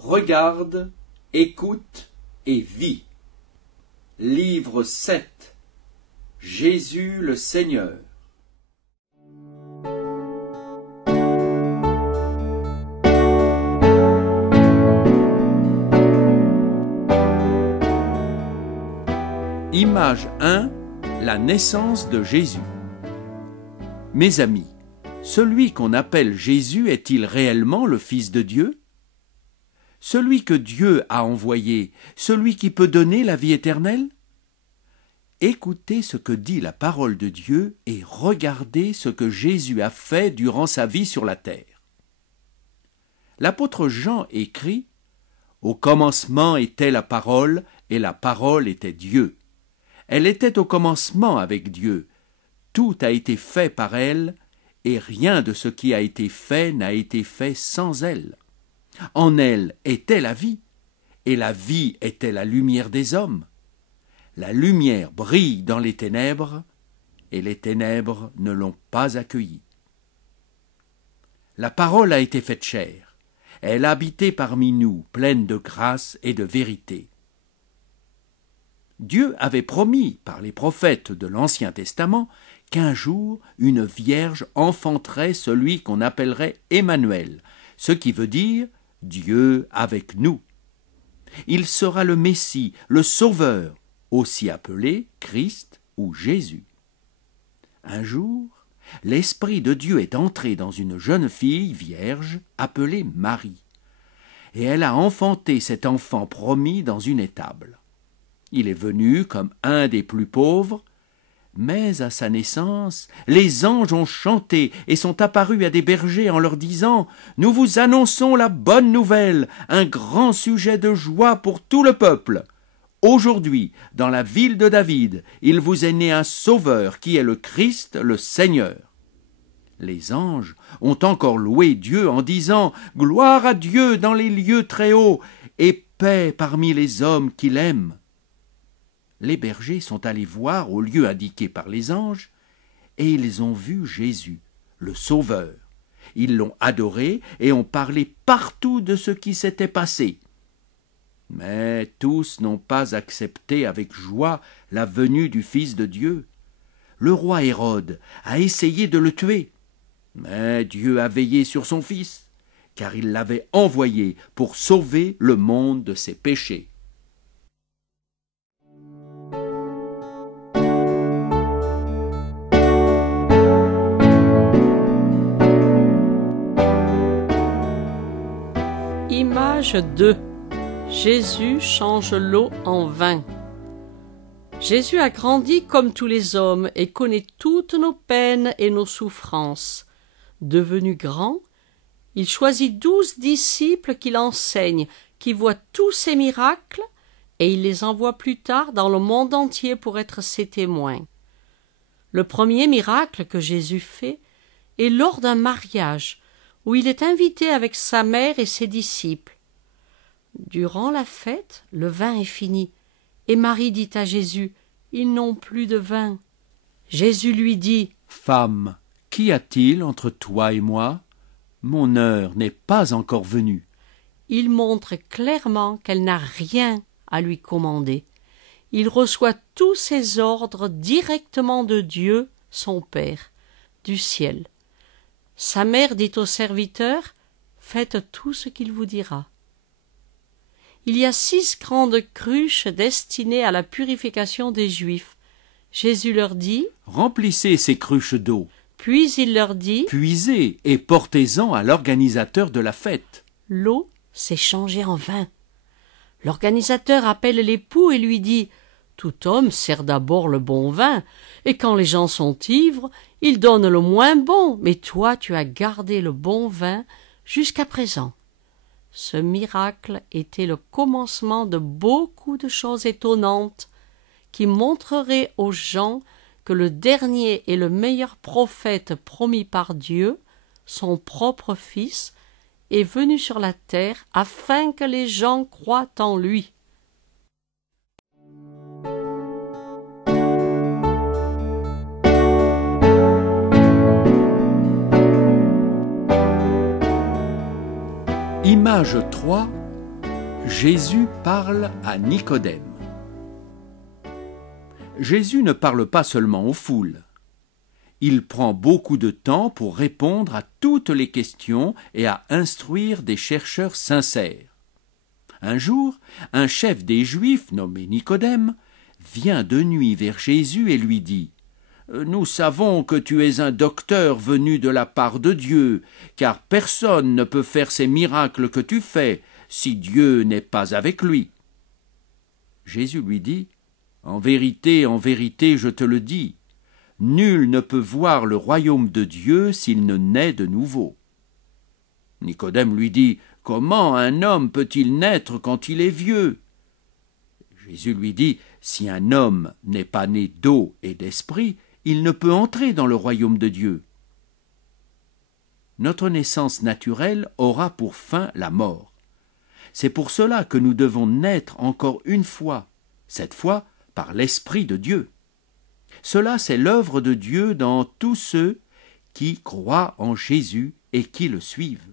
Regarde, écoute et vis. Livre 7. Jésus le Seigneur. Image 1. La naissance de Jésus. Mes amis, celui qu'on appelle Jésus est-il réellement le Fils de Dieu? Celui que Dieu a envoyé, celui qui peut donner la vie éternelle? Écoutez ce que dit la parole de Dieu et regardez ce que Jésus a fait durant sa vie sur la terre. L'apôtre Jean écrit « Au commencement était la parole, et la parole était Dieu. Elle était au commencement avec Dieu. Tout a été fait par elle, et rien de ce qui a été fait n'a été fait sans elle. En elle était la vie, et la vie était la lumière des hommes. La lumière brille dans les ténèbres, et les ténèbres ne l'ont pas accueillie. La parole a été faite chair. Elle a habité parmi nous, pleine de grâce et de vérité. Dieu avait promis par les prophètes de l'Ancien Testament qu'un jour une vierge enfanterait celui qu'on appellerait Emmanuel, ce qui veut dire Dieu avec nous. Il sera le Messie, le Sauveur, aussi appelé Christ ou Jésus. Un jour, l'Esprit de Dieu est entré dans une jeune fille vierge appelée Marie, et elle a enfanté cet enfant promis dans une étable. Il est venu comme un des plus pauvres, mais à sa naissance, les anges ont chanté et sont apparus à des bergers en leur disant « Nous vous annonçons la bonne nouvelle, un grand sujet de joie pour tout le peuple. Aujourd'hui, dans la ville de David, il vous est né un sauveur qui est le Christ, le Seigneur. » Les anges ont encore loué Dieu en disant « Gloire à Dieu dans les lieux très hauts et paix parmi les hommes qu'il aime. » Les bergers sont allés voir au lieu indiqué par les anges, et ils ont vu Jésus, le Sauveur. Ils l'ont adoré et ont parlé partout de ce qui s'était passé. Mais tous n'ont pas accepté avec joie la venue du Fils de Dieu. Le roi Hérode a essayé de le tuer, mais Dieu a veillé sur son Fils, car il l'avait envoyé pour sauver le monde de ses péchés. Image 2. Jésus change l'eau en vin. Jésus a grandi comme tous les hommes et connaît toutes nos peines et nos souffrances. Devenu grand, il choisit 12 disciples qu'il enseigne, qui voient tous ses miracles, et il les envoie plus tard dans le monde entier pour être ses témoins. Le premier miracle que Jésus fait est lors d'un mariage, où il est invité avec sa mère et ses disciples. Durant la fête, le vin est fini, et Marie dit à Jésus, « Ils n'ont plus de vin. » Jésus lui dit, « Femme, qu'y a-t-il entre toi et moi? Mon heure n'est pas encore venue. » Il montre clairement qu'elle n'a rien à lui commander. Il reçoit tous ses ordres directement de Dieu, son Père, du ciel. Sa mère dit aux serviteurs, « Faites tout ce qu'il vous dira. » Il y a 6 grandes cruches destinées à la purification des Juifs. Jésus leur dit, « Remplissez ces cruches d'eau. » Puis il leur dit, « Puisez et portez-en à l'organisateur de la fête. » L'eau s'est changée en vin. L'organisateur appelle l'époux et lui dit, « Tout homme sert d'abord le bon vin, et quand les gens sont ivres, ils donnent le moins bon, mais toi tu as gardé le bon vin jusqu'à présent. » Ce miracle était le commencement de beaucoup de choses étonnantes qui montreraient aux gens que le dernier et le meilleur prophète promis par Dieu, son propre Fils, est venu sur la terre afin que les gens croient en lui. Image 3. Jésus parle à Nicodème. Jésus ne parle pas seulement aux foules. Il prend beaucoup de temps pour répondre à toutes les questions et à instruire des chercheurs sincères. Un jour, un chef des Juifs nommé Nicodème vient de nuit vers Jésus et lui dit « Nous savons que tu es un docteur venu de la part de Dieu, car personne ne peut faire ces miracles que tu fais si Dieu n'est pas avec lui. » Jésus lui dit « en vérité, je te le dis, nul ne peut voir le royaume de Dieu s'il ne naît de nouveau. » Nicodème lui dit « Comment un homme peut-il naître quand il est vieux ?» Jésus lui dit « Si un homme n'est pas né d'eau et d'esprit, il ne peut entrer dans le royaume de Dieu. » Notre naissance naturelle aura pour fin la mort. C'est pour cela que nous devons naître encore une fois, cette fois par l'Esprit de Dieu. Cela, c'est l'œuvre de Dieu dans tous ceux qui croient en Jésus et qui le suivent.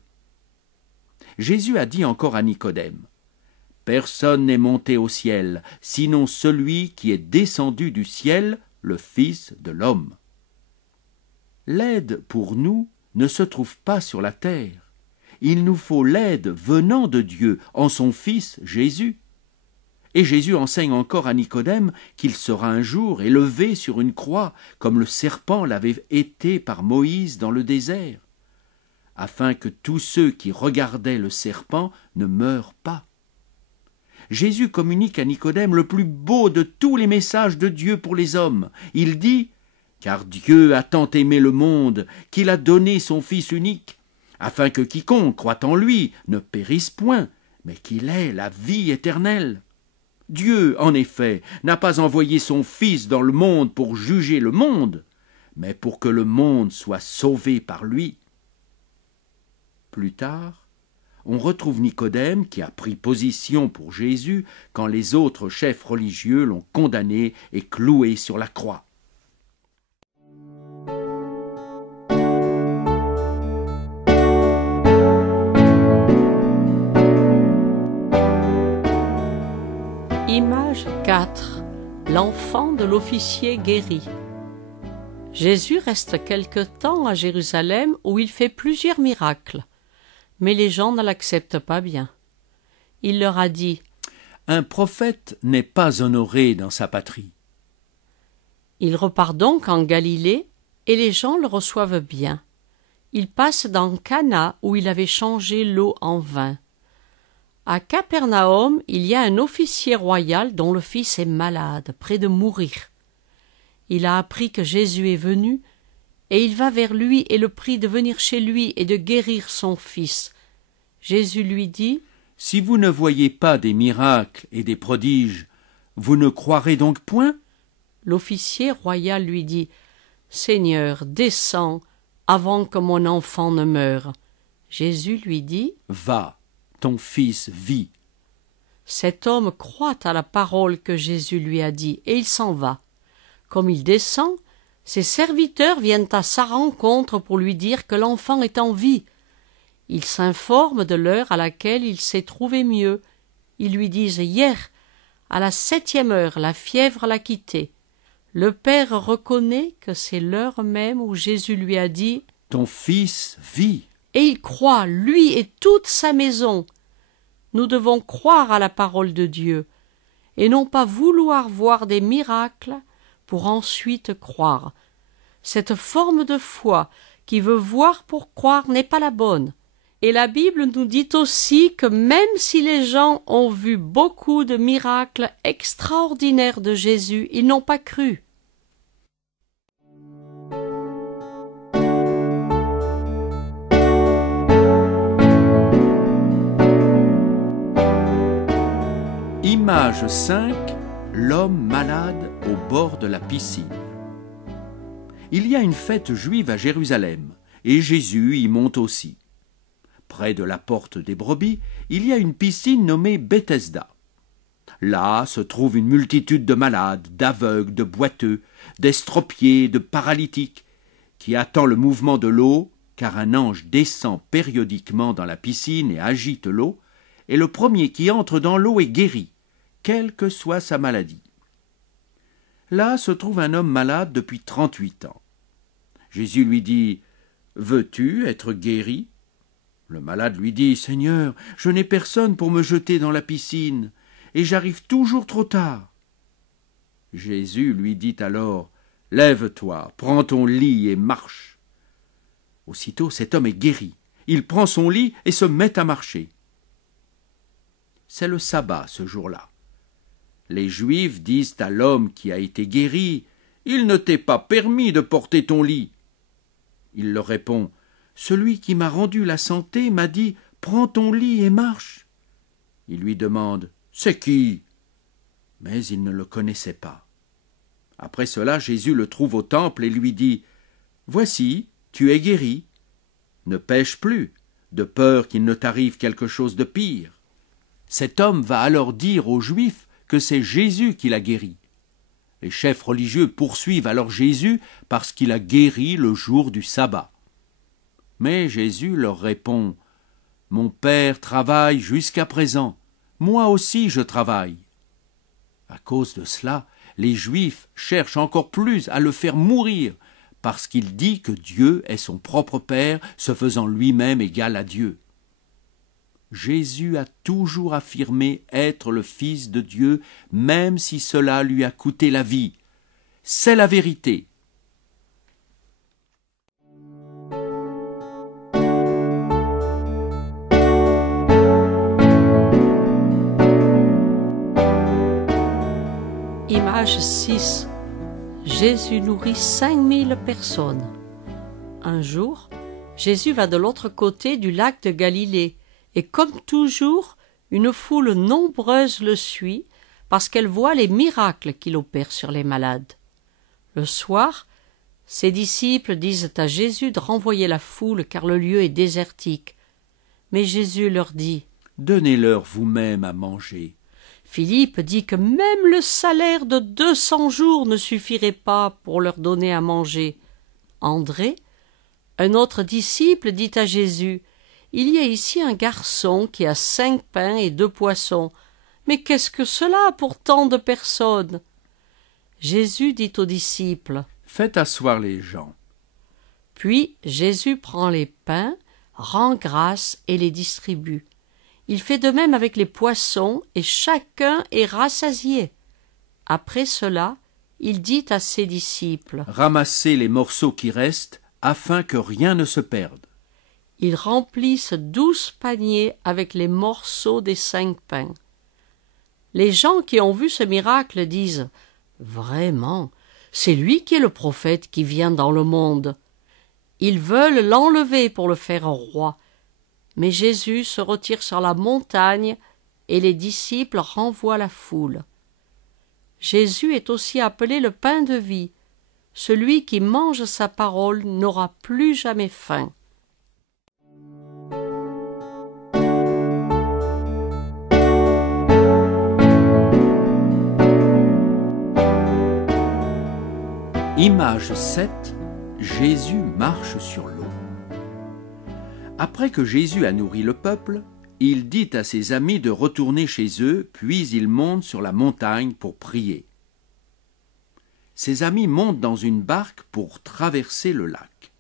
Jésus a dit encore à Nicodème « Personne n'est monté au ciel, sinon celui qui est descendu du ciel, le Fils de l'homme. » L'aide pour nous ne se trouve pas sur la terre. Il nous faut l'aide venant de Dieu en son Fils Jésus. Et Jésus enseigne encore à Nicodème qu'il sera un jour élevé sur une croix, comme le serpent l'avait été par Moïse dans le désert, afin que tous ceux qui regardaient le serpent ne meurent pas. Jésus communique à Nicodème le plus beau de tous les messages de Dieu pour les hommes. Il dit « Car Dieu a tant aimé le monde qu'il a donné son Fils unique, afin que quiconque croit en lui ne périsse point, mais qu'il ait la vie éternelle. Dieu, en effet, n'a pas envoyé son Fils dans le monde pour juger le monde, mais pour que le monde soit sauvé par lui. » Plus tard, on retrouve Nicodème qui a pris position pour Jésus quand les autres chefs religieux l'ont condamné et cloué sur la croix. Image 4. L'enfant de l'officier guéri. Jésus reste quelque temps à Jérusalem où il fait plusieurs miracles, mais les gens ne l'acceptent pas bien. Il leur a dit « Un prophète n'est pas honoré dans sa patrie. » Il repart donc en Galilée et les gens le reçoivent bien. Il passe dans Cana où il avait changé l'eau en vin. À Capernaum, il y a un officier royal dont le fils est malade, près de mourir. Il a appris que Jésus est venu, et il va vers lui et le prie de venir chez lui et de guérir son fils. Jésus lui dit « Si vous ne voyez pas des miracles et des prodiges, vous ne croirez donc point ?» L'officier royal lui dit « Seigneur, descends avant que mon enfant ne meure. » Jésus lui dit « Va, ton fils vit. » Cet homme croit à la parole que Jésus lui a dit, et il s'en va. Comme il descend, ses serviteurs viennent à sa rencontre pour lui dire que l'enfant est en vie. Ils s'informent de l'heure à laquelle il s'est trouvé mieux. Ils lui disent « Hier, à la 7e heure, la fièvre l'a quitté. » Le père reconnaît que c'est l'heure même où Jésus lui a dit « Ton fils vit. » Et il croit, lui et toute sa maison. Nous devons croire à la parole de Dieu, et non pas vouloir voir des miracles pour ensuite croire. Cette forme de foi qui veut voir pour croire n'est pas la bonne. Et la Bible nous dit aussi que même si les gens ont vu beaucoup de miracles extraordinaires de Jésus, ils n'ont pas cru. Image 5. L'homme malade au bord de la piscine. Il y a une fête juive à Jérusalem, et Jésus y monte aussi. Près de la porte des brebis, il y a une piscine nommée Bethesda. Là se trouve une multitude de malades, d'aveugles, de boiteux, d'estropiés, de paralytiques, qui attend le mouvement de l'eau, car un ange descend périodiquement dans la piscine et agite l'eau, et le premier qui entre dans l'eau est guéri, quelle que soit sa maladie. Là se trouve un homme malade depuis 38 ans. Jésus lui dit « Veux-tu être guéri ?» Le malade lui dit « Seigneur, je n'ai personne pour me jeter dans la piscine, et j'arrive toujours trop tard. » Jésus lui dit alors « Lève-toi, prends ton lit et marche. » Aussitôt cet homme est guéri. Il prend son lit et se met à marcher. C'est le sabbat ce jour-là. Les Juifs disent à l'homme qui a été guéri « Il ne t'est pas permis de porter ton lit. » Il leur répond « Celui qui m'a rendu la santé m'a dit « Prends ton lit et marche. » Il lui demande « C'est qui ?» Mais il ne le connaissait pas. Après cela, Jésus le trouve au temple et lui dit « Voici, tu es guéri. Ne pêche plus, de peur qu'il ne t'arrive quelque chose de pire. » Cet homme va alors dire aux Juifs que c'est Jésus qui l'a guéri. Les chefs religieux poursuivent alors Jésus parce qu'il a guéri le jour du sabbat. Mais Jésus leur répond « Mon Père travaille jusqu'à présent, moi aussi je travaille. » À cause de cela, les Juifs cherchent encore plus à le faire mourir parce qu'il dit que Dieu est son propre Père, se faisant lui-même égal à Dieu. Jésus a toujours affirmé être le Fils de Dieu, même si cela lui a coûté la vie. C'est la vérité. Image 6. Jésus nourrit 5000 personnes. Un jour, Jésus va de l'autre côté du lac de Galilée, et comme toujours, une foule nombreuse le suit parce qu'elle voit les miracles qu'il opère sur les malades. Le soir, ses disciples disent à Jésus de renvoyer la foule car le lieu est désertique. Mais Jésus leur dit « Donnez-leur vous-même à manger. » Philippe dit que même le salaire de 200 jours ne suffirait pas pour leur donner à manger. André, un autre disciple, dit à Jésus « Il y a ici un garçon qui a 5 pains et 2 poissons. Mais qu'est-ce que cela pour tant de personnes ?» Jésus dit aux disciples « Faites asseoir les gens. » Puis Jésus prend les pains, rend grâce et les distribue. Il fait de même avec les poissons et chacun est rassasié. Après cela, il dit à ses disciples « Ramassez les morceaux qui restent afin que rien ne se perde. » Ils remplissent 12 paniers avec les morceaux des 5 pains. Les gens qui ont vu ce miracle disent « Vraiment, c'est lui qui est le prophète qui vient dans le monde. » Ils veulent l'enlever pour le faire roi. Mais Jésus se retire sur la montagne et les disciples renvoient la foule. Jésus est aussi appelé le pain de vie. Celui qui mange sa parole n'aura plus jamais faim. Image 7. Jésus marche sur l'eau. Après que Jésus a nourri le peuple, il dit à ses amis de retourner chez eux, puis il monte sur la montagne pour prier. Ses amis montent dans une barque pour traverser le lac.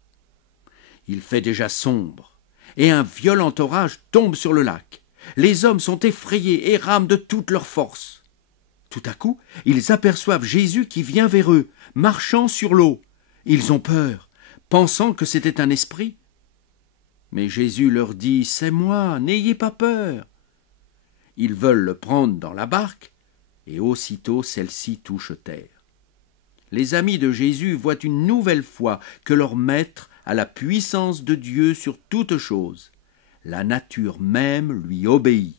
Il fait déjà sombre, et un violent orage tombe sur le lac. Les hommes sont effrayés et rament de toute leur force. Tout à coup, ils aperçoivent Jésus qui vient vers eux, marchant sur l'eau. Ils ont peur, pensant que c'était un esprit. Mais Jésus leur dit « C'est moi, n'ayez pas peur !» Ils veulent le prendre dans la barque, et aussitôt celle-ci touche terre. Les amis de Jésus voient une nouvelle fois que leur maître a la puissance de Dieu sur toute chose. La nature même lui obéit.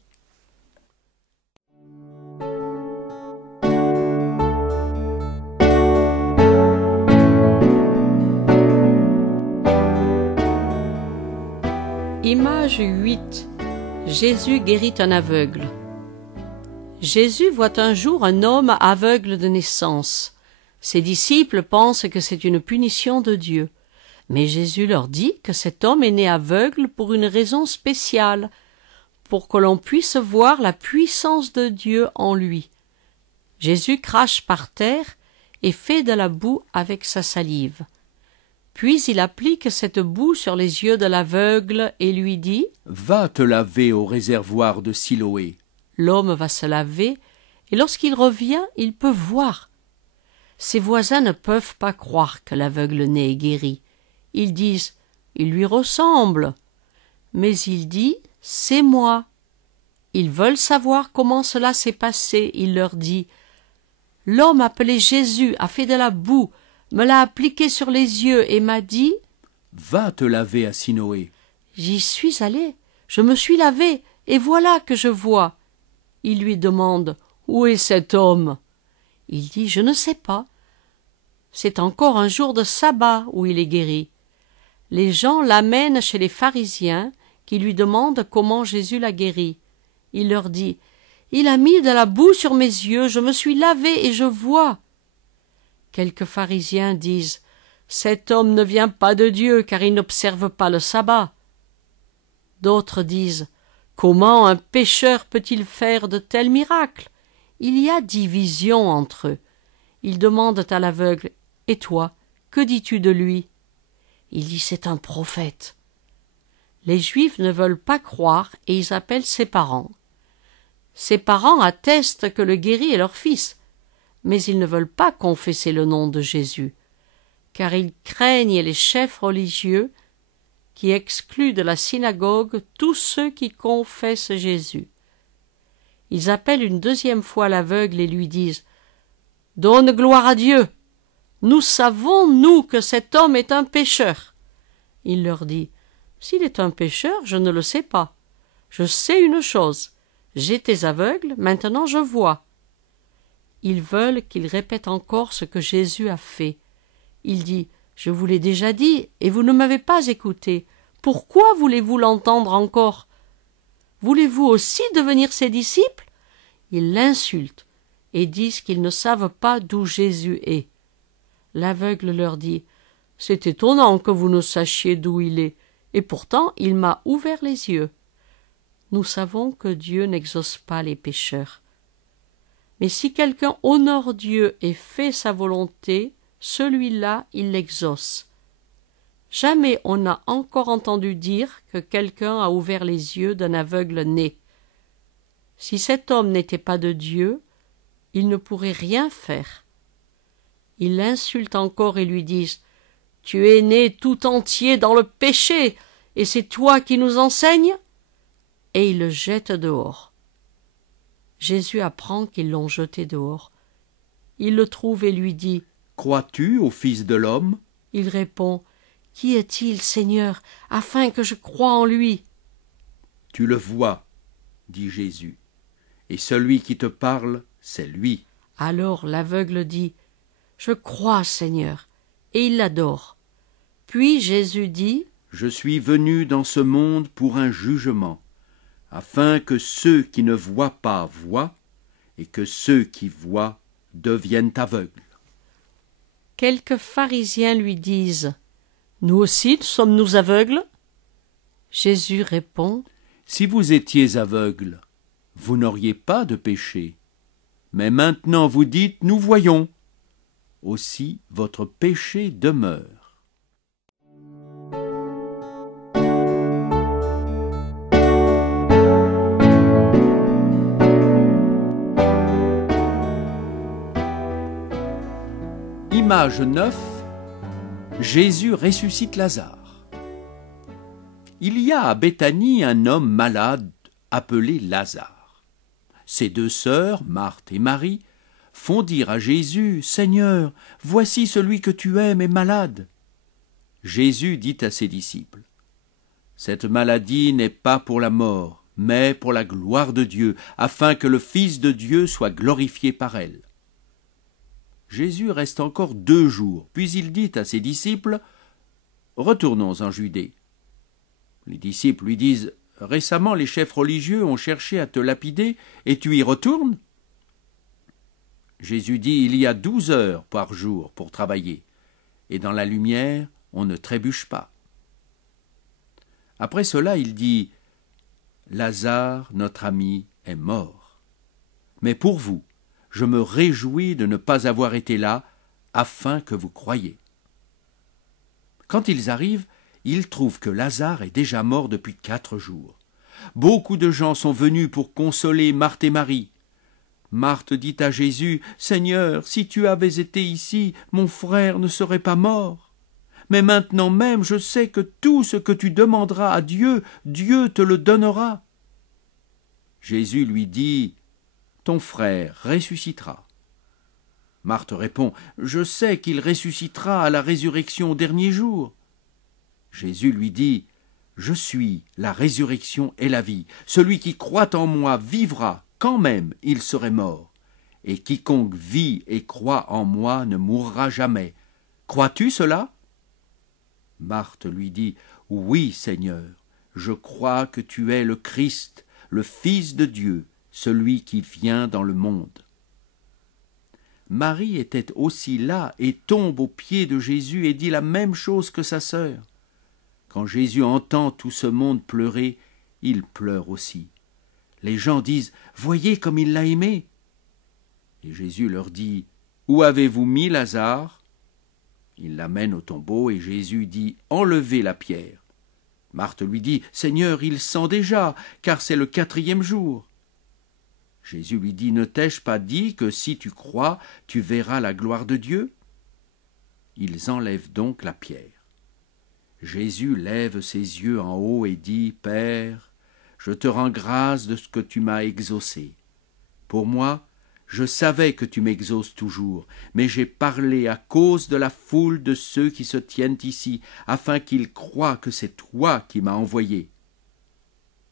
Image 8. Jésus guérit un aveugle. Jésus voit un jour un homme aveugle de naissance. Ses disciples pensent que c'est une punition de Dieu. Mais Jésus leur dit que cet homme est né aveugle pour une raison spéciale, pour que l'on puisse voir la puissance de Dieu en lui. Jésus crache par terre et fait de la boue avec sa salive. Puis il applique cette boue sur les yeux de l'aveugle et lui dit « Va te laver au réservoir de Siloé. » L'homme va se laver, et lorsqu'il revient, il peut voir. Ses voisins ne peuvent pas croire que l'aveugle-né est guéri. Ils disent « Il lui ressemble ». Mais il dit « C'est moi ». Ils veulent savoir comment cela s'est passé. Il leur dit « L'homme appelé Jésus a fait de la boue, me l'a appliqué sur les yeux et m'a dit « Va te laver à Siloé. » J'y suis allé, je me suis lavé, et voilà que je vois. Il lui demande « Où est cet homme ?» Il dit « Je ne sais pas. » C'est encore un jour de sabbat où il est guéri. Les gens l'amènent chez les pharisiens qui lui demandent comment Jésus l'a guéri. Il leur dit « Il a mis de la boue sur mes yeux, je me suis lavé et je vois. » Quelques pharisiens disent « Cet homme ne vient pas de Dieu car il n'observe pas le sabbat. » D'autres disent « Comment un pécheur peut-il faire de tels miracles ?» Il y a division entre eux. Ils demandent à l'aveugle « Et toi, que dis-tu de lui ?» Il dit « C'est un prophète. » Les Juifs ne veulent pas croire et ils appellent ses parents. Ses parents attestent que le guéri est leur fils, mais ils ne veulent pas confesser le nom de Jésus, car ils craignent les chefs religieux qui excluent de la synagogue tous ceux qui confessent Jésus. Ils appellent une deuxième fois l'aveugle et lui disent « Donne gloire à Dieu. Nous savons, nous, que cet homme est un pécheur. » Il leur dit « S'il est un pécheur, je ne le sais pas. Je sais une chose. J'étais aveugle, maintenant je vois. » Ils veulent qu'il répète encore ce que Jésus a fait. Il dit « Je vous l'ai déjà dit, et vous ne m'avez pas écouté. Pourquoi voulez-vous l'entendre encore? Voulez-vous aussi devenir ses disciples ?» Ils l'insultent et disent qu'ils ne savent pas d'où Jésus est. L'aveugle leur dit « C'est étonnant que vous ne sachiez d'où il est, et pourtant il m'a ouvert les yeux. » Nous savons que Dieu n'exauce pas les pécheurs. Mais si quelqu'un honore Dieu et fait sa volonté, celui-là, il l'exauce. Jamais on n'a encore entendu dire que quelqu'un a ouvert les yeux d'un aveugle né. Si cet homme n'était pas de Dieu, il ne pourrait rien faire. Ils l'insultent encore et lui disent « Tu es né tout entier dans le péché, et c'est toi qui nous enseignes ?» Et ils le jettent dehors. Jésus apprend qu'ils l'ont jeté dehors. Il le trouve et lui dit « Crois-tu au Fils de l'homme » Il répond « Qui est-il, Seigneur, afin que je croie en lui ?» Tu le vois, dit Jésus, et celui qui te parle, c'est lui. Alors l'aveugle dit « Je crois, Seigneur », et il l'adore. Puis Jésus dit « Je suis venu dans ce monde pour un jugement, afin que ceux qui ne voient pas voient, et que ceux qui voient deviennent aveugles. » Quelques pharisiens lui disent « Nous aussi sommes-nous aveugles ?» Jésus répond « Si vous étiez aveugles, vous n'auriez pas de péché. Mais maintenant vous dites « Nous voyons ». Aussi votre péché demeure. Image 9, Jésus ressuscite Lazare. Il y a à Béthanie un homme malade appelé Lazare. Ses deux sœurs, Marthe et Marie, font dire à Jésus « Seigneur, voici celui que tu aimes est malade. » Jésus dit à ses disciples « Cette maladie n'est pas pour la mort, mais pour la gloire de Dieu, afin que le Fils de Dieu soit glorifié par elle. » Jésus reste encore 2 jours, puis il dit à ses disciples « Retournons en Judée. » Les disciples lui disent « Récemment les chefs religieux ont cherché à te lapider, et tu y retournes ?» Jésus dit « Il y a 12 heures par jour pour travailler, et dans la lumière on ne trébuche pas. » Après cela il dit Lazare, notre ami, est mort. Mais pour vous, je me réjouis de ne pas avoir été là, afin que vous croyiez. » Quand ils arrivent, ils trouvent que Lazare est déjà mort depuis 4 jours. Beaucoup de gens sont venus pour consoler Marthe et Marie. Marthe dit à Jésus, « Seigneur, si tu avais été ici, mon frère ne serait pas mort. Mais maintenant même, je sais que tout ce que tu demanderas à Dieu, Dieu te le donnera. » Jésus lui dit, « Ton frère ressuscitera. » Marthe répond, « Je sais qu'il ressuscitera à la résurrection au dernier jour. » Jésus lui dit, « Je suis la résurrection et la vie. Celui qui croit en moi vivra, quand même il serait mort. Et quiconque vit et croit en moi ne mourra jamais. Crois-tu cela ?» Marthe lui dit, « Oui, Seigneur, je crois que tu es le Christ, le Fils de Dieu, celui qui vient dans le monde. » Marie était aussi là et tombe aux pieds de Jésus et dit la même chose que sa sœur. Quand Jésus entend tout ce monde pleurer, il pleure aussi. Les gens disent « Voyez comme il l'a aimé !» Et Jésus leur dit « Où avez-vous mis Lazare ?» Ils l'amènent au tombeau et Jésus dit « Enlevez la pierre !» Marthe lui dit « Seigneur, il sent déjà, car c'est le 4e jour. » Jésus lui dit « Ne t'ai-je pas dit que si tu crois, tu verras la gloire de Dieu ?» Ils enlèvent donc la pierre. Jésus lève ses yeux en haut et dit « Père, je te rends grâce de ce que tu m'as exaucé. Pour moi, je savais que tu m'exauces toujours, mais j'ai parlé à cause de la foule de ceux qui se tiennent ici, afin qu'ils croient que c'est toi qui m'as envoyé. »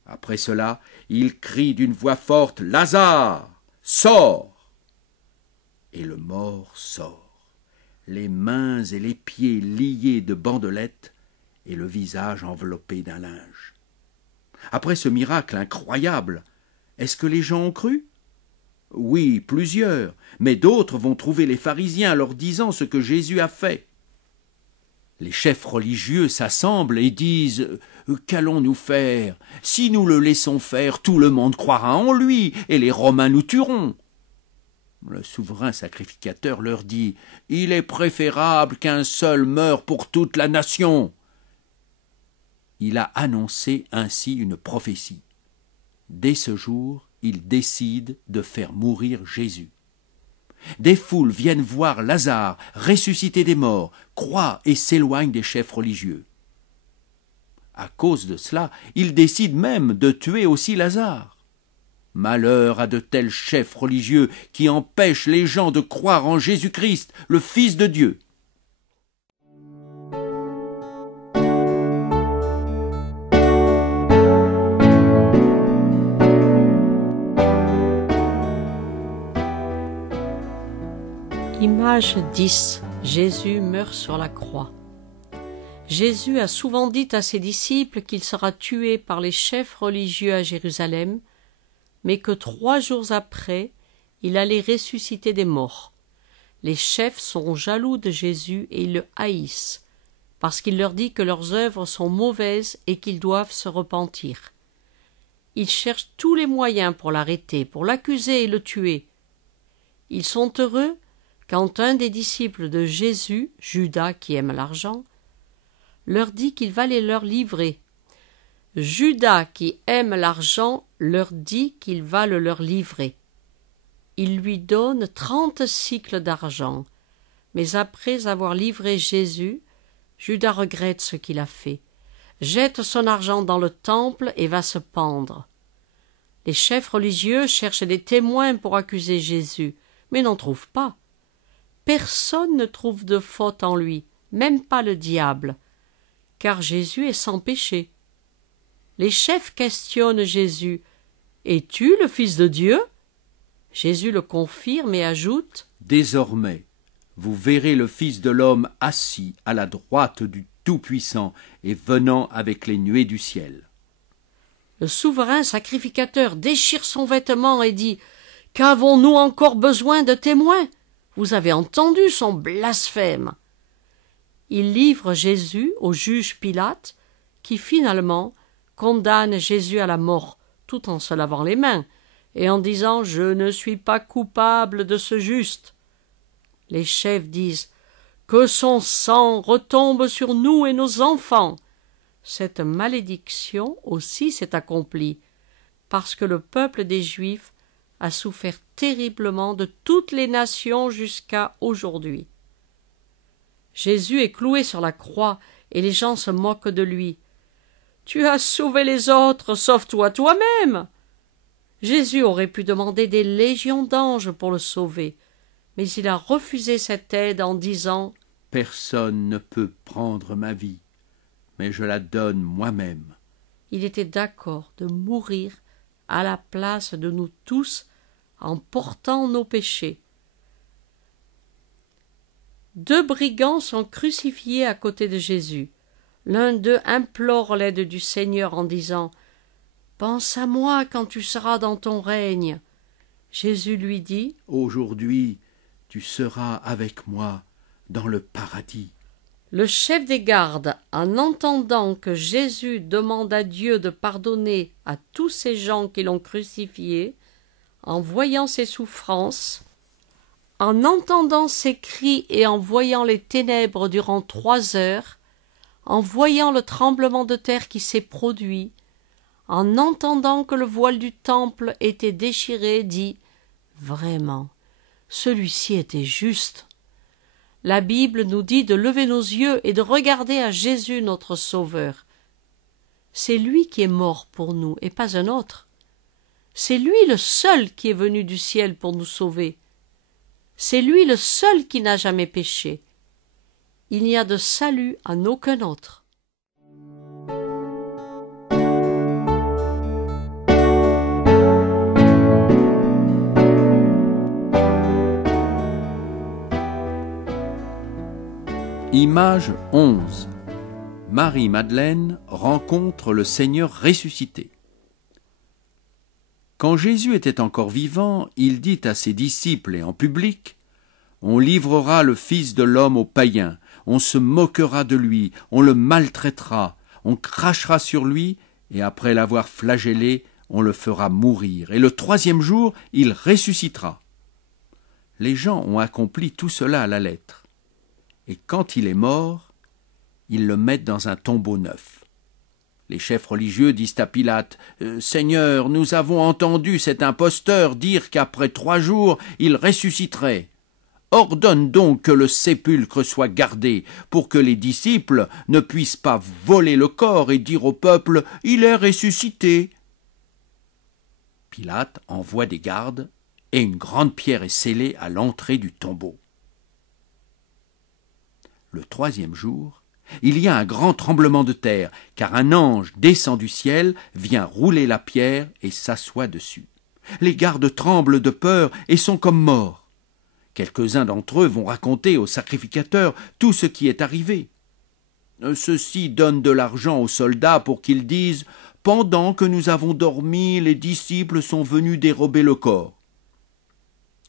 Après cela, il crie d'une voix forte « Lazare, sors !» Et le mort sort, les mains et les pieds liés de bandelettes et le visage enveloppé d'un linge. Après ce miracle incroyable, est-ce que les gens ont cru ? Oui, plusieurs, mais d'autres vont trouver les pharisiens leur disant ce que Jésus a fait. Les chefs religieux s'assemblent et disent « Qu'allons-nous faire ? Si nous le laissons faire, tout le monde croira en lui, et les Romains nous tueront. » Le souverain sacrificateur leur dit « Il est préférable qu'un seul meure pour toute la nation. » Il a annoncé ainsi une prophétie. Dès ce jour, il décide de faire mourir Jésus. Des foules viennent voir Lazare ressuscité des morts, croient et s'éloignent des chefs religieux. À cause de cela, il décide même de tuer aussi Lazare. Malheur à de tels chefs religieux qui empêchent les gens de croire en Jésus-Christ, le Fils de Dieu. Image 10. Jésus meurt sur la croix. Jésus a souvent dit à ses disciples qu'il sera tué par les chefs religieux à Jérusalem, mais que 3 jours après, il allait ressusciter des morts. Les chefs sont jaloux de Jésus et ils le haïssent, parce qu'il leur dit que leurs œuvres sont mauvaises et qu'ils doivent se repentir. Ils cherchent tous les moyens pour l'arrêter, pour l'accuser et le tuer. Ils sont heureux quand un des disciples de Jésus, Judas qui aime l'argent, leur dit qu'il va les leur livrer. Judas qui aime l'argent leur dit qu'il va le leur livrer. Il lui donne 30 sicles d'argent, mais après avoir livré Jésus, Judas regrette ce qu'il a fait, jette son argent dans le temple et va se pendre. Les chefs religieux cherchent des témoins pour accuser Jésus, mais n'en trouvent pas. Personne ne trouve de faute en lui, même pas le diable, car Jésus est sans péché. Les chefs questionnent Jésus. « Es-tu le Fils de Dieu ?» Jésus le confirme et ajoute « Désormais, vous verrez le Fils de l'homme assis à la droite du Tout-Puissant et venant avec les nuées du ciel. » Le souverain sacrificateur déchire son vêtement et dit « Qu'avons-nous encore besoin de témoins ? Vous avez entendu son blasphème. » Il livre Jésus au juge Pilate, qui finalement condamne Jésus à la mort tout en se lavant les mains, et en disant « Je ne suis pas coupable de ce juste ». Les chefs disent « Que son sang retombe sur nous et nos enfants ». Cette malédiction aussi s'est accomplie, parce que le peuple des Juifs a souffert terriblement de toutes les nations jusqu'à aujourd'hui. Jésus est cloué sur la croix et les gens se moquent de lui. « Tu as sauvé les autres, sauve-toi toi-même !» Jésus aurait pu demander des légions d'anges pour le sauver, mais il a refusé cette aide en disant « Personne ne peut prendre ma vie, mais je la donne moi-même. » Il était d'accord de mourir à la place de nous tous en portant nos péchés. 2 brigands sont crucifiés à côté de Jésus. L'un d'eux implore l'aide du Seigneur en disant « Pense à moi quand tu seras dans ton règne. » Jésus lui dit « Aujourd'hui, tu seras avec moi dans le paradis. » Le chef des gardes, en entendant que Jésus demande à Dieu de pardonner à tous ces gens qui l'ont crucifié, en voyant ses souffrances, en entendant ses cris et en voyant les ténèbres durant 3 heures, en voyant le tremblement de terre qui s'est produit, en entendant que le voile du temple était déchiré, dit « Vraiment, celui-ci était juste. » La Bible nous dit de lever nos yeux et de regarder à Jésus notre Sauveur. C'est lui qui est mort pour nous et pas un autre. C'est lui le seul qui est venu du ciel pour nous sauver. C'est lui le seul qui n'a jamais péché. Il n'y a de salut en aucun autre. Image 11. Marie-Madeleine rencontre le Seigneur ressuscité. Quand Jésus était encore vivant, il dit à ses disciples et en public « On livrera le Fils de l'homme aux païens, on se moquera de lui, on le maltraitera, on crachera sur lui, et après l'avoir flagellé, on le fera mourir, et le 3e jour, il ressuscitera. » Les gens ont accompli tout cela à la lettre. Et quand il est mort, ils le mettent dans un tombeau neuf. Les chefs religieux disent à Pilate « Seigneur, nous avons entendu cet imposteur dire qu'après 3 jours, il ressusciterait. Ordonne donc que le sépulcre soit gardé, pour que les disciples ne puissent pas voler le corps et dire au peuple « Il est ressuscité. » Pilate envoie des gardes, et une grande pierre est scellée à l'entrée du tombeau. Le 3e jour, il y a un grand tremblement de terre, car un ange descend du ciel, vient rouler la pierre et s'assoit dessus. Les gardes tremblent de peur et sont comme morts. Quelques-uns d'entre eux vont raconter au sacrificateur tout ce qui est arrivé. Ceux-ci donnent de l'argent aux soldats pour qu'ils disent « Pendant que nous avons dormi, les disciples sont venus dérober le corps. »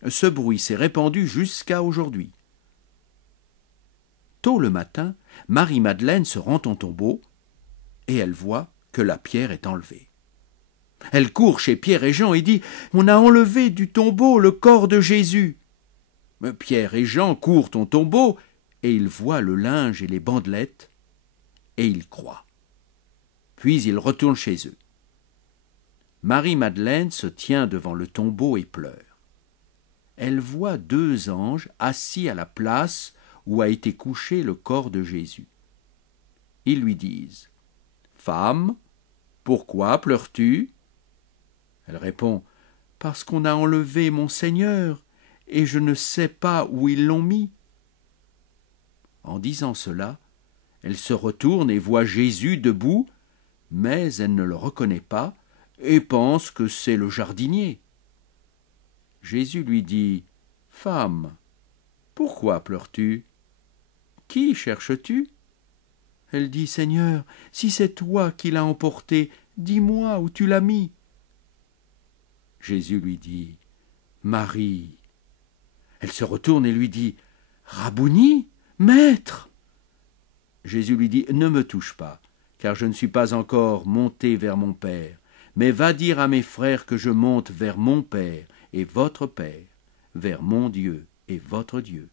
Ce bruit s'est répandu jusqu'à aujourd'hui. Tôt le matin, Marie-Madeleine se rend au tombeau et elle voit que la pierre est enlevée. Elle court chez Pierre et Jean et dit « On a enlevé du tombeau le corps de Jésus. » Pierre et Jean courent au tombeau et ils voient le linge et les bandelettes et ils croient. Puis ils retournent chez eux. Marie-Madeleine se tient devant le tombeau et pleure. Elle voit 2 anges assis à la place où a été couché le corps de Jésus. Ils lui disent « Femme, pourquoi pleures-tu » Elle répond « Parce qu'on a enlevé mon Seigneur, et je ne sais pas où ils l'ont mis. » En disant cela, elle se retourne et voit Jésus debout, mais elle ne le reconnaît pas et pense que c'est le jardinier. Jésus lui dit « Femme, pourquoi pleures-tu ? Qui cherches-tu » Elle dit « Seigneur, si c'est toi qui l'as emporté, dis-moi où tu l'as mis. » Jésus lui dit « Marie. » Elle se retourne et lui dit « Rabouni, maître !» Jésus lui dit « Ne me touche pas, car je ne suis pas encore monté vers mon Père, mais va dire à mes frères que je monte vers mon Père et votre Père, vers mon Dieu et votre Dieu. »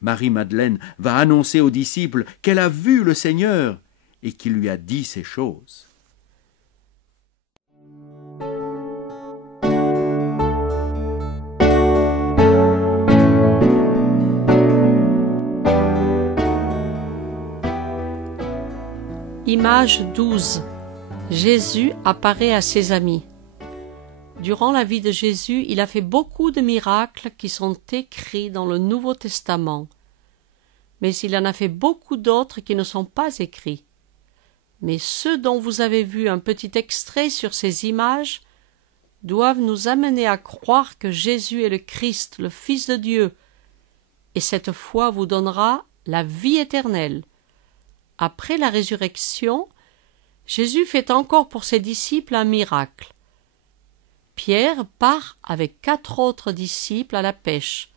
Marie-Madeleine va annoncer aux disciples qu'elle a vu le Seigneur et qu'il lui a dit ces choses. Image 12. Jésus apparaît à ses amis. Durant la vie de Jésus, il a fait beaucoup de miracles qui sont écrits dans le Nouveau Testament. Mais il en a fait beaucoup d'autres qui ne sont pas écrits. Mais ceux dont vous avez vu un petit extrait sur ces images doivent nous amener à croire que Jésus est le Christ, le Fils de Dieu, et cette foi vous donnera la vie éternelle. Après la résurrection, Jésus fait encore pour ses disciples un miracle. Pierre part avec 4 autres disciples à la pêche,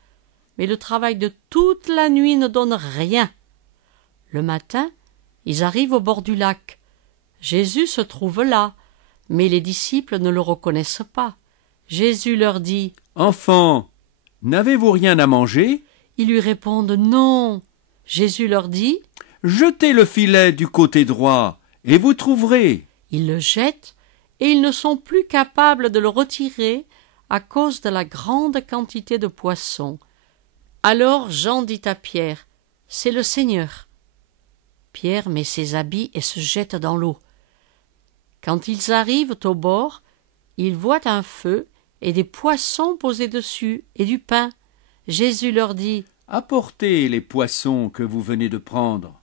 mais le travail de toute la nuit ne donne rien. Le matin, ils arrivent au bord du lac. Jésus se trouve là, mais les disciples ne le reconnaissent pas. Jésus leur dit : « Enfants, n'avez-vous rien à manger ? » Ils lui répondent : « Non. » Jésus leur dit : « Jetez le filet du côté droit, et vous trouverez. » Ils le jettent, et ils ne sont plus capables de le retirer à cause de la grande quantité de poissons. Alors Jean dit à Pierre : « C'est le Seigneur. » Pierre met ses habits et se jette dans l'eau. Quand ils arrivent au bord, ils voient un feu et des poissons posés dessus et du pain. Jésus leur dit : « Apportez les poissons que vous venez de prendre. »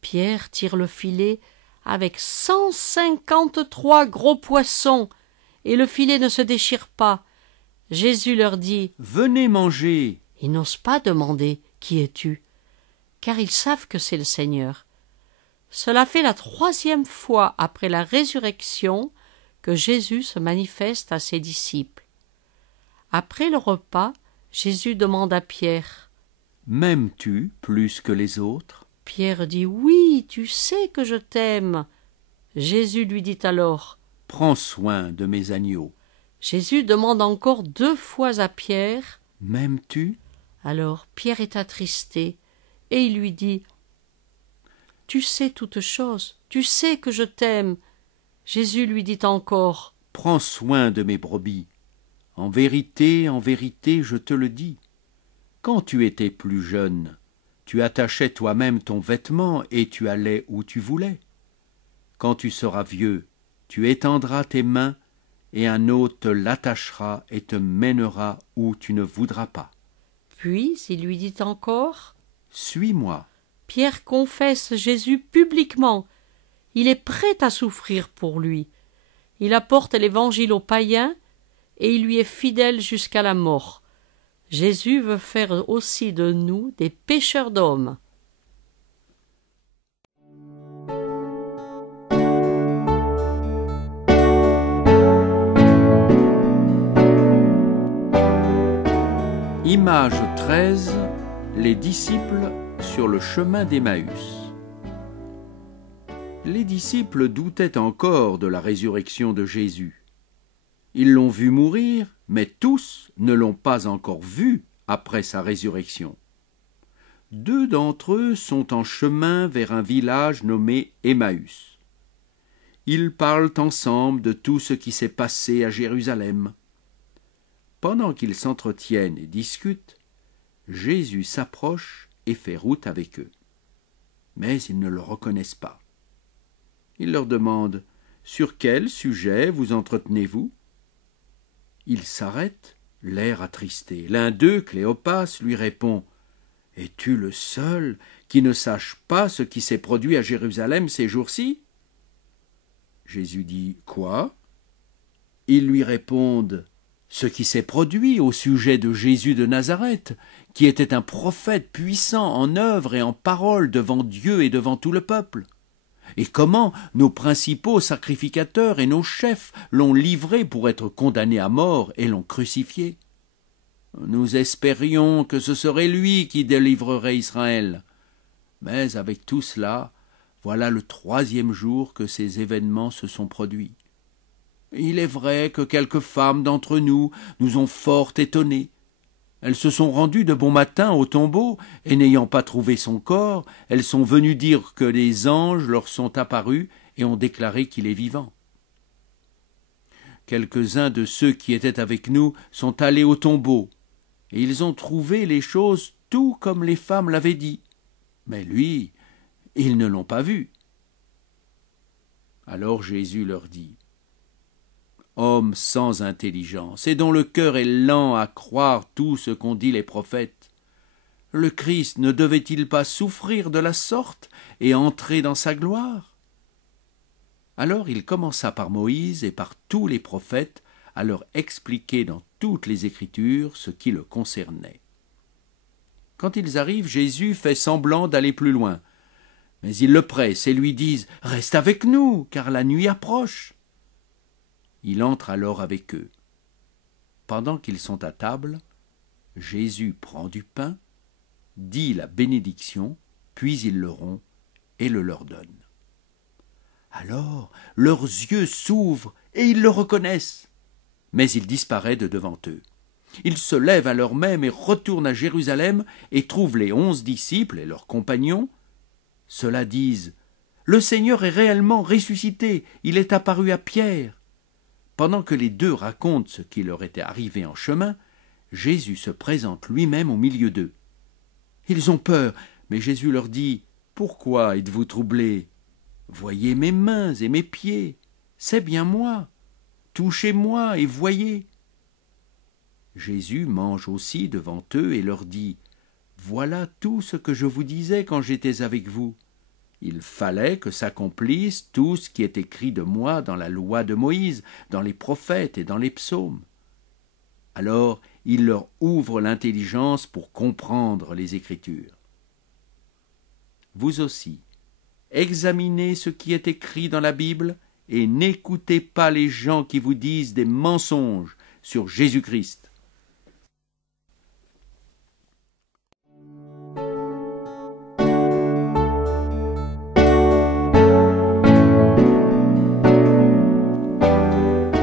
Pierre tire le filet avec 153 gros poissons, et le filet ne se déchire pas. Jésus leur dit : « Venez manger. » Ils n'osent pas demander : « Qui es-tu » car ils savent que c'est le Seigneur. Cela fait la 3e fois après la résurrection que Jésus se manifeste à ses disciples. Après le repas, Jésus demande à Pierre : « M'aimes-tu plus que les autres ? » Pierre dit : « Oui, tu sais que je t'aime. » Jésus lui dit alors : « Prends soin de mes agneaux. » Jésus demande encore 2 fois à Pierre : « M'aimes-tu » Alors Pierre est attristé, et il lui dit : « Tu sais toutes choses, tu sais que je t'aime. » Jésus lui dit encore : « Prends soin de mes brebis. En vérité, je te le dis. Quand tu étais plus jeune, tu attachais toi-même ton vêtement et tu allais où tu voulais. Quand tu seras vieux, tu étendras tes mains et un autre te l'attachera et te mènera où tu ne voudras pas. » Puis il lui dit encore : « Suis-moi. » Pierre confesse Jésus publiquement. Il est prêt à souffrir pour lui. Il apporte l'évangile aux païens et il lui est fidèle jusqu'à la mort. Jésus veut faire aussi de nous des pêcheurs d'hommes. Image 13. Les disciples sur le chemin d'Emmaüs. Les disciples doutaient encore de la résurrection de Jésus. Ils l'ont vu mourir, mais tous ne l'ont pas encore vu après sa résurrection. 2 d'entre eux sont en chemin vers un village nommé Emmaüs. Ils parlent ensemble de tout ce qui s'est passé à Jérusalem. Pendant qu'ils s'entretiennent et discutent, Jésus s'approche et fait route avec eux. Mais ils ne le reconnaissent pas. Il leur demande : « Sur quel sujet vous entretenez-vous » Ils s'arrêtent, l'air attristé. L'un d'eux, Cléopas, lui répond : « Es-tu le seul qui ne sache pas ce qui s'est produit à Jérusalem ces jours-ci » Jésus dit : « Quoi » Ils lui répondent : « Ce qui s'est produit au sujet de Jésus de Nazareth, qui était un prophète puissant en œuvre et en parole devant Dieu et devant tout le peuple. Et comment nos principaux sacrificateurs et nos chefs l'ont livré pour être condamné à mort et l'ont crucifié. Nous espérions que ce serait lui qui délivrerait Israël. Mais avec tout cela, voilà le 3e jour que ces événements se sont produits. Il est vrai que quelques femmes d'entre nous nous ont fort étonnés. Elles se sont rendues de bon matin au tombeau, et n'ayant pas trouvé son corps, elles sont venues dire que les anges leur sont apparus et ont déclaré qu'il est vivant. Quelques-uns de ceux qui étaient avec nous sont allés au tombeau, et ils ont trouvé les choses tout comme les femmes l'avaient dit. Mais lui, ils ne l'ont pas vu. Alors Jésus leur dit: Hommes sans intelligence, et dont le cœur est lent à croire tout ce qu'ont dit les prophètes, le Christ ne devait-il pas souffrir de la sorte et entrer dans sa gloire? Alors il commença par Moïse et par tous les prophètes à leur expliquer dans toutes les Écritures ce qui le concernait. Quand ils arrivent, Jésus fait semblant d'aller plus loin, mais ils le pressent et lui disent: Reste avec nous, car la nuit approche. Il entre alors avec eux. Pendant qu'ils sont à table, Jésus prend du pain, dit la bénédiction, puis il le rompt et le leur donne. Alors leurs yeux s'ouvrent et ils le reconnaissent, mais il disparaît de devant eux. Ils se lèvent à l'heure même et retournent à Jérusalem et trouvent les 11 disciples et leurs compagnons. Ceux-là disent: Le Seigneur est réellement ressuscité, il est apparu à Pierre. Pendant que les deux racontent ce qui leur était arrivé en chemin, Jésus se présente lui-même au milieu d'eux. Ils ont peur, mais Jésus leur dit: Pourquoi êtes-vous troublés? Voyez mes mains et mes pieds, c'est bien moi. Touchez-moi et voyez. Jésus mange aussi devant eux et leur dit: Voilà tout ce que je vous disais quand j'étais avec vous. Il fallait que s'accomplisse tout ce qui est écrit de moi dans la loi de Moïse, dans les prophètes et dans les psaumes. Alors il leur ouvre l'intelligence pour comprendre les Écritures. Vous aussi, examinez ce qui est écrit dans la Bible et n'écoutez pas les gens qui vous disent des mensonges sur Jésus-Christ.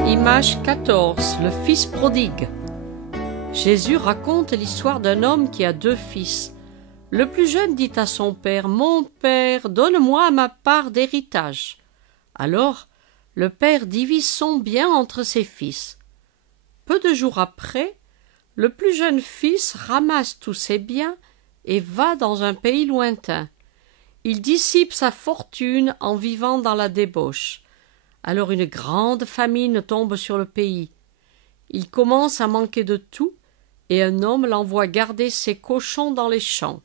Image 14, le fils prodigue. Jésus raconte l'histoire d'un homme qui a 2 fils. Le plus jeune dit à son père: Mon père, donne-moi ma part d'héritage. Alors, le père divise son bien entre ses fils. Peu de jours après, le plus jeune fils ramasse tous ses biens et va dans un pays lointain. Il dissipe sa fortune en vivant dans la débauche. Alors une grande famine tombe sur le pays. Il commence à manquer de tout, et un homme l'envoie garder ses cochons dans les champs.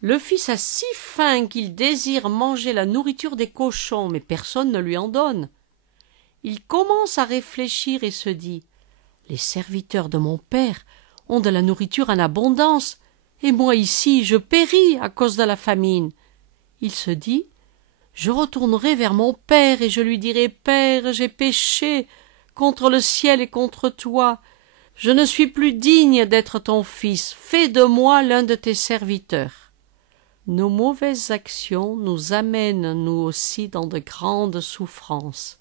Le fils a si faim qu'il désire manger la nourriture des cochons, mais personne ne lui en donne. Il commence à réfléchir et se dit: Les serviteurs de mon père ont de la nourriture en abondance, et moi ici je péris à cause de la famine. Il se dit: Je retournerai vers mon père et je lui dirai: Père, j'ai péché contre le ciel et contre toi. Je ne suis plus digne d'être ton fils. Fais de moi l'un de tes serviteurs. Nos mauvaises actions nous amènent nous aussi dans de grandes souffrances.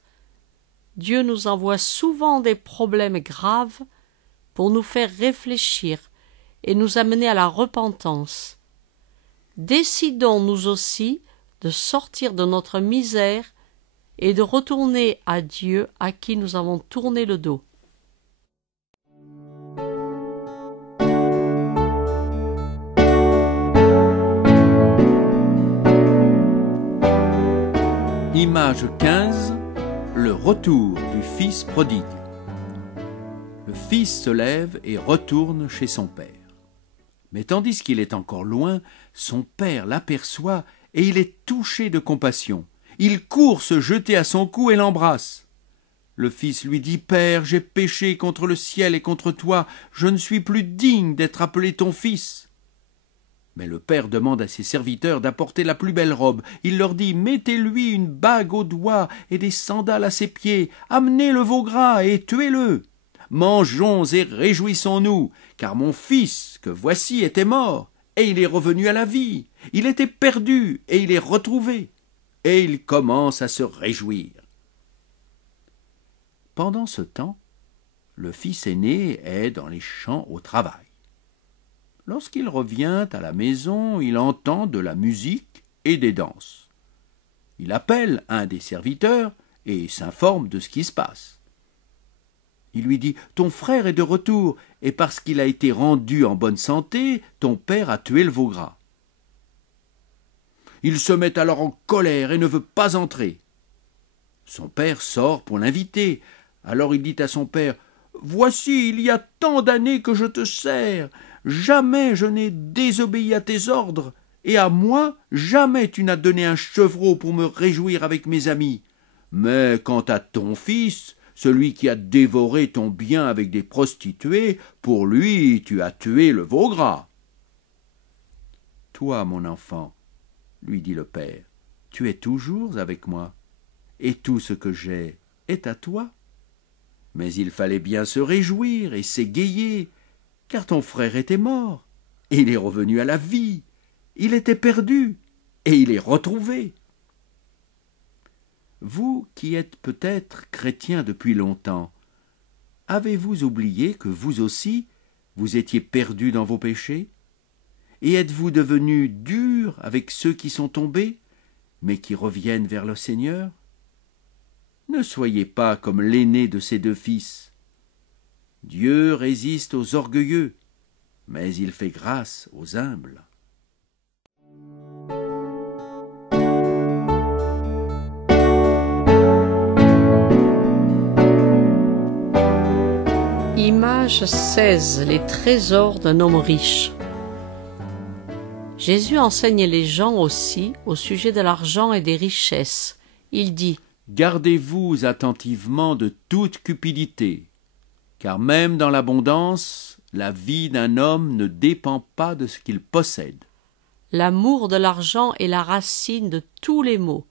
Dieu nous envoie souvent des problèmes graves pour nous faire réfléchir et nous amener à la repentance. Décidons nous aussi de sortir de notre misère et de retourner à Dieu à qui nous avons tourné le dos. Image 15, le retour du fils prodigue. Le fils se lève et retourne chez son père. Mais tandis qu'il est encore loin, son père l'aperçoit et il est touché de compassion. Il court se jeter à son cou et l'embrasse. Le fils lui dit: Père, j'ai péché contre le ciel et contre toi, je ne suis plus digne d'être appelé ton fils. Mais le père demande à ses serviteurs d'apporter la plus belle robe. Il leur dit: Mettez-lui une bague au doigt et des sandales à ses pieds. Amenez le veau gras et tuez-le. Mangeons et réjouissons-nous, car mon fils, que voici, était mort, et il est revenu à la vie. Il était perdu, et il est retrouvé. Et ils commencent à se réjouir. Pendant ce temps, le fils aîné est dans les champs au travail. Lorsqu'il revient à la maison, il entend de la musique et des danses. Il appelle un des serviteurs et s'informe de ce qui se passe. Il lui dit « Ton frère est de retour, et parce qu'il a été rendu en bonne santé, ton père a tué le veau gras. » Il se met alors en colère et ne veut pas entrer. Son père sort pour l'inviter. Alors il dit à son père « Voici, il y a tant d'années que je te sers. Jamais je n'ai désobéi à tes ordres, et à moi, jamais tu n'as donné un chevreau pour me réjouir avec mes amis. Mais quant à ton fils, celui qui a dévoré ton bien avec des prostituées, pour lui tu as tué le veau gras. » « Toi, mon enfant, lui dit le père, tu es toujours avec moi, et tout ce que j'ai est à toi. Mais il fallait bien se réjouir et s'égayer, car ton frère était mort, et il est revenu à la vie. Il était perdu, et il est retrouvé. Vous qui êtes peut-être chrétien depuis longtemps, avez-vous oublié que vous aussi, vous étiez perdus dans vos péchés? Et êtes-vous devenus durs avec ceux qui sont tombés, mais qui reviennent vers le Seigneur? Ne soyez pas comme l'aîné de ces deux fils. Dieu résiste aux orgueilleux, mais il fait grâce aux humbles. Image 16. Les trésors d'un homme riche. Jésus enseigne les gens aussi au sujet de l'argent et des richesses. Il dit « Gardez-vous attentivement de toute cupidité, car même dans l'abondance, la vie d'un homme ne dépend pas de ce qu'il possède. » L'amour de l'argent est la racine de tous les maux.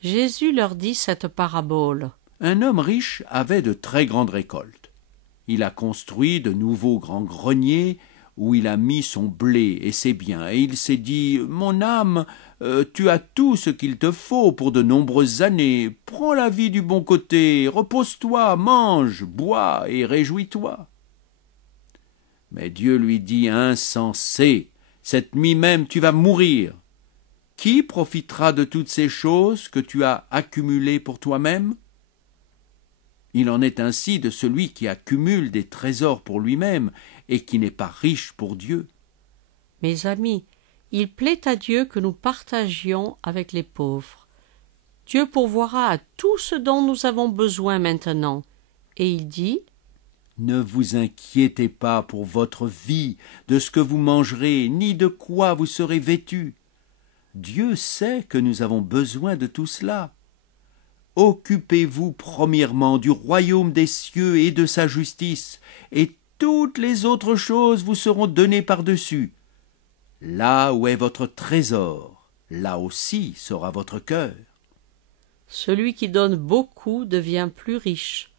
Jésus leur dit cette parabole. Un homme riche avait de très grandes récoltes. Il a construit de nouveaux grands greniers où il a mis son blé et ses biens, et il s'est dit « Mon âme, tu as tout ce qu'il te faut pour de nombreuses années. Prends la vie du bon côté, repose-toi, mange, bois et réjouis-toi. » Mais Dieu lui dit « Insensé, cette nuit même tu vas mourir. Qui profitera de toutes ces choses que tu as accumulées pour toi-même » Il en est ainsi de celui qui accumule des trésors pour lui-même et qui n'est pas riche pour Dieu. Mes amis, il plaît à Dieu que nous partagions avec les pauvres. Dieu pourvoira à tout ce dont nous avons besoin maintenant. Et il dit « Ne vous inquiétez pas pour votre vie, de ce que vous mangerez, ni de quoi vous serez vêtus. Dieu sait que nous avons besoin de tout cela. Occupez-vous premièrement du royaume des cieux et de sa justice, et toutes les autres choses vous seront données par-dessus. Là où est votre trésor, là aussi sera votre cœur. » Celui qui donne beaucoup devient plus riche,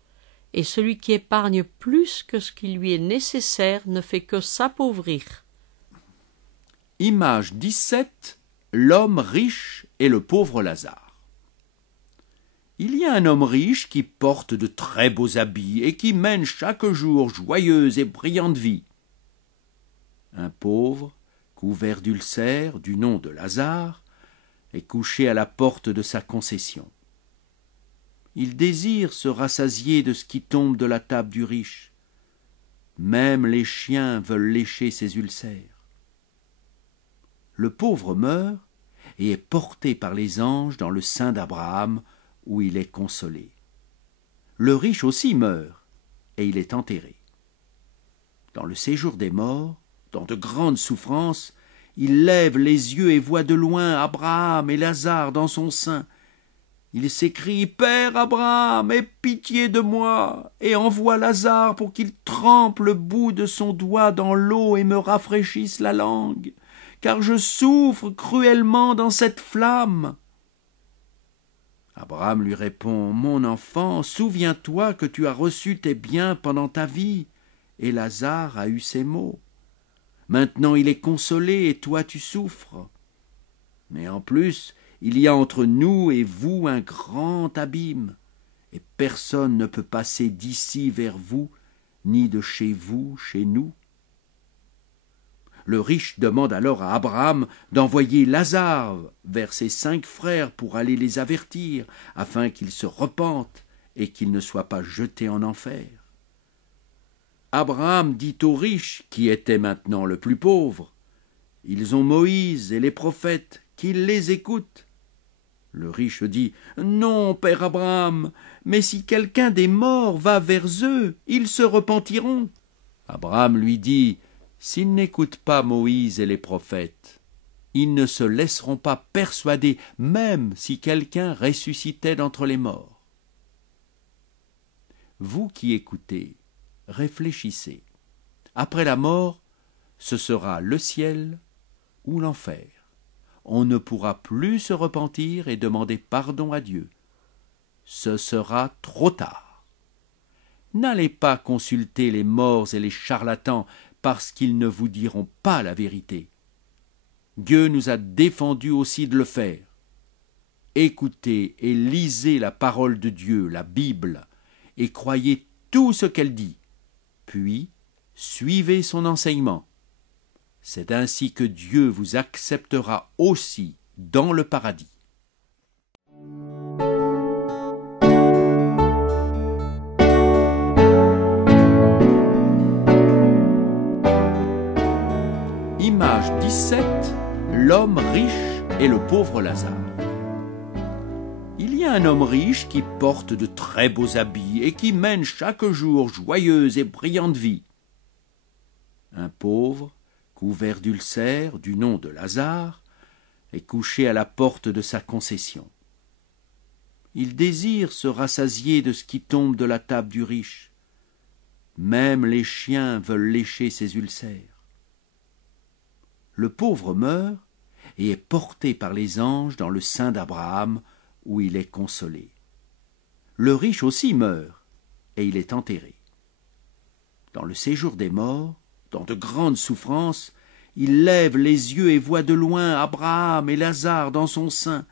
et celui qui épargne plus que ce qui lui est nécessaire ne fait que s'appauvrir. Image 17. L'homme riche et le pauvre Lazare. Il y a un homme riche qui porte de très beaux habits et qui mène chaque jour joyeuse et brillante vie. Un pauvre, couvert d'ulcères, du nom de Lazare, est couché à la porte de sa concession. Il désire se rassasier de ce qui tombe de la table du riche. Même les chiens veulent lécher ses ulcères. Le pauvre meurt et est porté par les anges dans le sein d'Abraham, où il est consolé. Le riche aussi meurt, et il est enterré. Dans le séjour des morts, dans de grandes souffrances, il lève les yeux et voit de loin Abraham et Lazare dans son sein. Il s'écrie « Père Abraham, aie pitié de moi, et envoie Lazare pour qu'il trempe le bout de son doigt dans l'eau et me rafraîchisse la langue, car je souffre cruellement dans cette flamme. » Abraham lui répond « Mon enfant, souviens-toi que tu as reçu tes biens pendant ta vie, et Lazare a eu ses maux. Maintenant il est consolé, et toi tu souffres. Mais en plus, il y a entre nous et vous un grand abîme, et personne ne peut passer d'ici vers vous, ni de chez vous chez nous. Le riche demande alors à Abraham d'envoyer Lazare vers ses 5 frères pour aller les avertir, afin qu'ils se repentent et qu'ils ne soient pas jetés en enfer. Abraham dit au riche, qui était maintenant le plus pauvre, « Ils ont Moïse et les prophètes, qu'ils les écoutent. » Le riche dit, « Non, père Abraham, mais si quelqu'un des morts va vers eux, ils se repentiront. » Abraham lui dit, « S'ils n'écoutent pas Moïse et les prophètes, ils ne se laisseront pas persuader, même si quelqu'un ressuscitait d'entre les morts. » Vous qui écoutez, réfléchissez. Après la mort, ce sera le ciel ou l'enfer. On ne pourra plus se repentir et demander pardon à Dieu. Ce sera trop tard. N'allez pas consulter les morts et les charlatans parce qu'ils ne vous diront pas la vérité. Dieu nous a défendu aussi de le faire. Écoutez et lisez la parole de Dieu, la Bible, et croyez tout ce qu'elle dit. Puis, suivez son enseignement. C'est ainsi que Dieu vous acceptera aussi dans le paradis. Image 17, l'homme riche et le pauvre Lazare. Il y a un homme riche qui porte de très beaux habits et qui mène chaque jour joyeuse et brillante vie. Un pauvre, couvert d'ulcères, du nom de Lazare, est couché à la porte de sa concession. Il désire se rassasier de ce qui tombe de la table du riche. Même les chiens veulent lécher ses ulcères. Le pauvre meurt et est porté par les anges dans le sein d'Abraham, où il est consolé. Le riche aussi meurt, et il est enterré. Dans le séjour des morts, dans de grandes souffrances, il lève les yeux et voit de loin Abraham et Lazare dans son sein.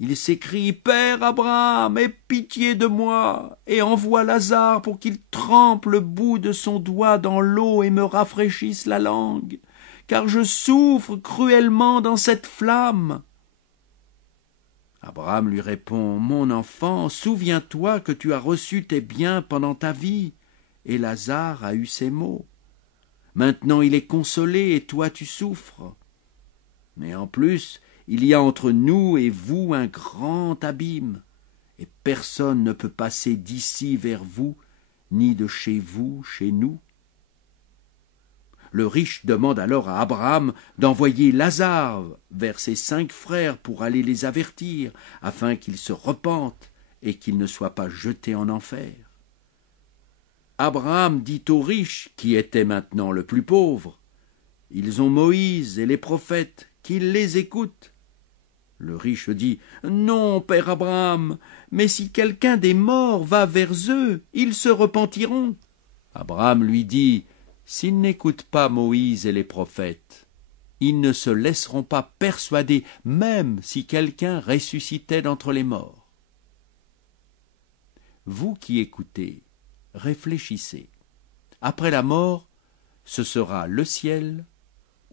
Il s'écrie « Père Abraham, aie pitié de moi, et envoie Lazare pour qu'il trempe le bout de son doigt dans l'eau et me rafraîchisse la langue, car je souffre cruellement dans cette flamme. » Abraham lui répond « Mon enfant, souviens-toi que tu as reçu tes biens pendant ta vie, et Lazare a eu ses maux. Maintenant il est consolé et toi tu souffres. Mais en plus, il y a entre nous et vous un grand abîme, et personne ne peut passer d'ici vers vous, ni de chez vous chez nous. » Le riche demande alors à Abraham d'envoyer Lazare vers ses 5 frères pour aller les avertir, afin qu'ils se repentent et qu'ils ne soient pas jetés en enfer. Abraham dit au riche, qui était maintenant le plus pauvre, « Ils ont Moïse et les prophètes, qu'ils les écoutent. » Le riche dit, « Non, père Abraham, mais si quelqu'un des morts va vers eux, ils se repentiront. » Abraham lui dit, « S'ils n'écoutent pas Moïse et les prophètes, ils ne se laisseront pas persuader, même si quelqu'un ressuscitait d'entre les morts. » Vous qui écoutez, réfléchissez. Après la mort, ce sera le ciel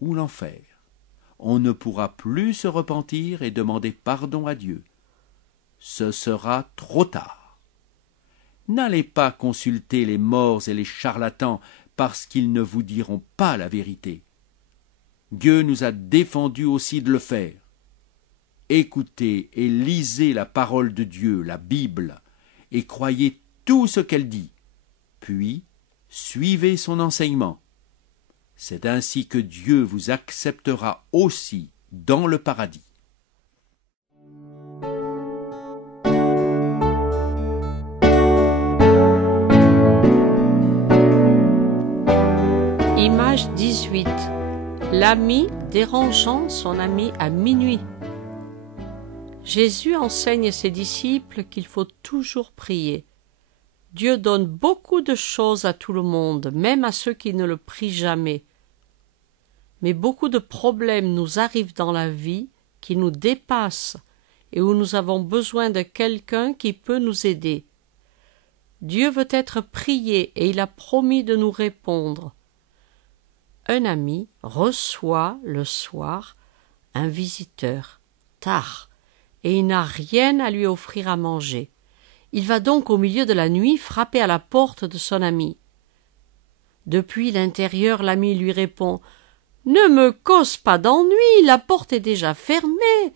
ou l'enfer. On ne pourra plus se repentir et demander pardon à Dieu. Ce sera trop tard. N'allez pas consulter les morts et les charlatans parce qu'ils ne vous diront pas la vérité. Dieu nous a défendu aussi de le faire. Écoutez et lisez la parole de Dieu, la Bible, et croyez tout ce qu'elle dit. Puis, suivez son enseignement. C'est ainsi que Dieu vous acceptera aussi dans le paradis. Image 18. L'ami dérangeant son ami à minuit. Jésus enseigne à ses disciples qu'il faut toujours prier. Dieu donne beaucoup de choses à tout le monde, même à ceux qui ne le prient jamais. Mais beaucoup de problèmes nous arrivent dans la vie qui nous dépassent et où nous avons besoin de quelqu'un qui peut nous aider. Dieu veut être prié et il a promis de nous répondre. Un ami reçoit le soir un visiteur, tard, et il n'a rien à lui offrir à manger. Il va donc au milieu de la nuit frapper à la porte de son ami. Depuis l'intérieur, l'ami lui répond « Ne me cause pas d'ennui, la porte est déjà fermée.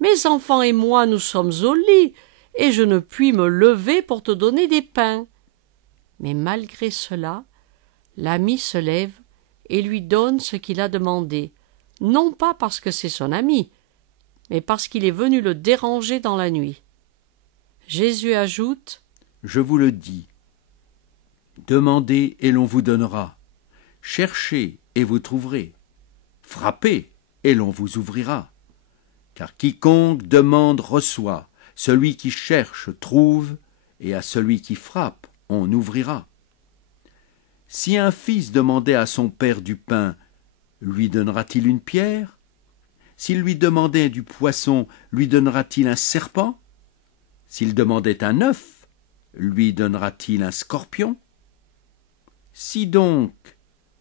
Mes enfants et moi nous sommes au lit, et je ne puis me lever pour te donner des pains. » Mais malgré cela, l'ami se lève et lui donne ce qu'il a demandé, non pas parce que c'est son ami, mais parce qu'il est venu le déranger dans la nuit. Jésus ajoute « Je vous le dis, demandez et l'on vous donnera, cherchez et vous trouverez, frappez et l'on vous ouvrira. Car quiconque demande reçoit, celui qui cherche trouve, et à celui qui frappe on ouvrira. Si un fils demandait à son père du pain, lui donnera-t-il une pierre? S'il lui demandait du poisson, lui donnera-t-il un serpent? S'il demandait un œuf, lui donnera-t-il un scorpion? Si donc,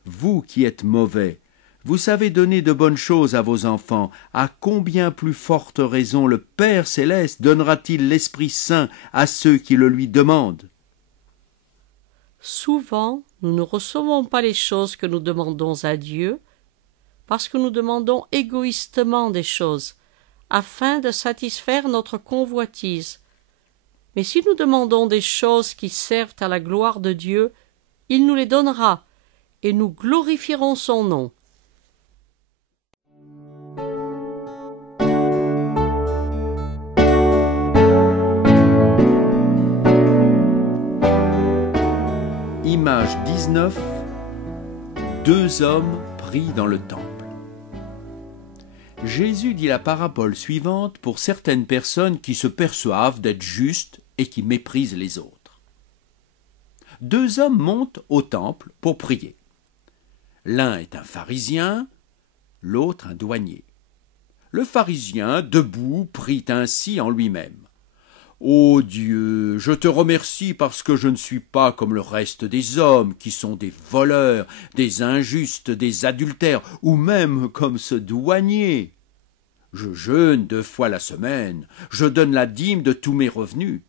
vous qui êtes mauvais, vous savez donner de bonnes choses à vos enfants, à combien plus forte raison le Père céleste donnera-t-il l'Esprit Saint à ceux qui le lui demandent? Souvent, nous ne recevons pas les choses que nous demandons à Dieu, parce que nous demandons égoïstement des choses, afin de satisfaire notre convoitise. Mais si nous demandons des choses qui servent à la gloire de Dieu, il nous les donnera, et nous glorifierons son nom. Image 19. Deux hommes pris dans le temple. Jésus dit la parabole suivante pour certaines personnes qui se perçoivent d'être justes et qui méprisent les autres. Deux hommes montent au temple pour prier. L'un est un pharisien, l'autre un douanier. Le pharisien, debout, prie ainsi en lui-même. Ô Dieu, je te remercie parce que je ne suis pas comme le reste des hommes qui sont des voleurs, des injustes, des adultères, ou même comme ce douanier. Je jeûne 2 fois la semaine, je donne la dîme de tous mes revenus.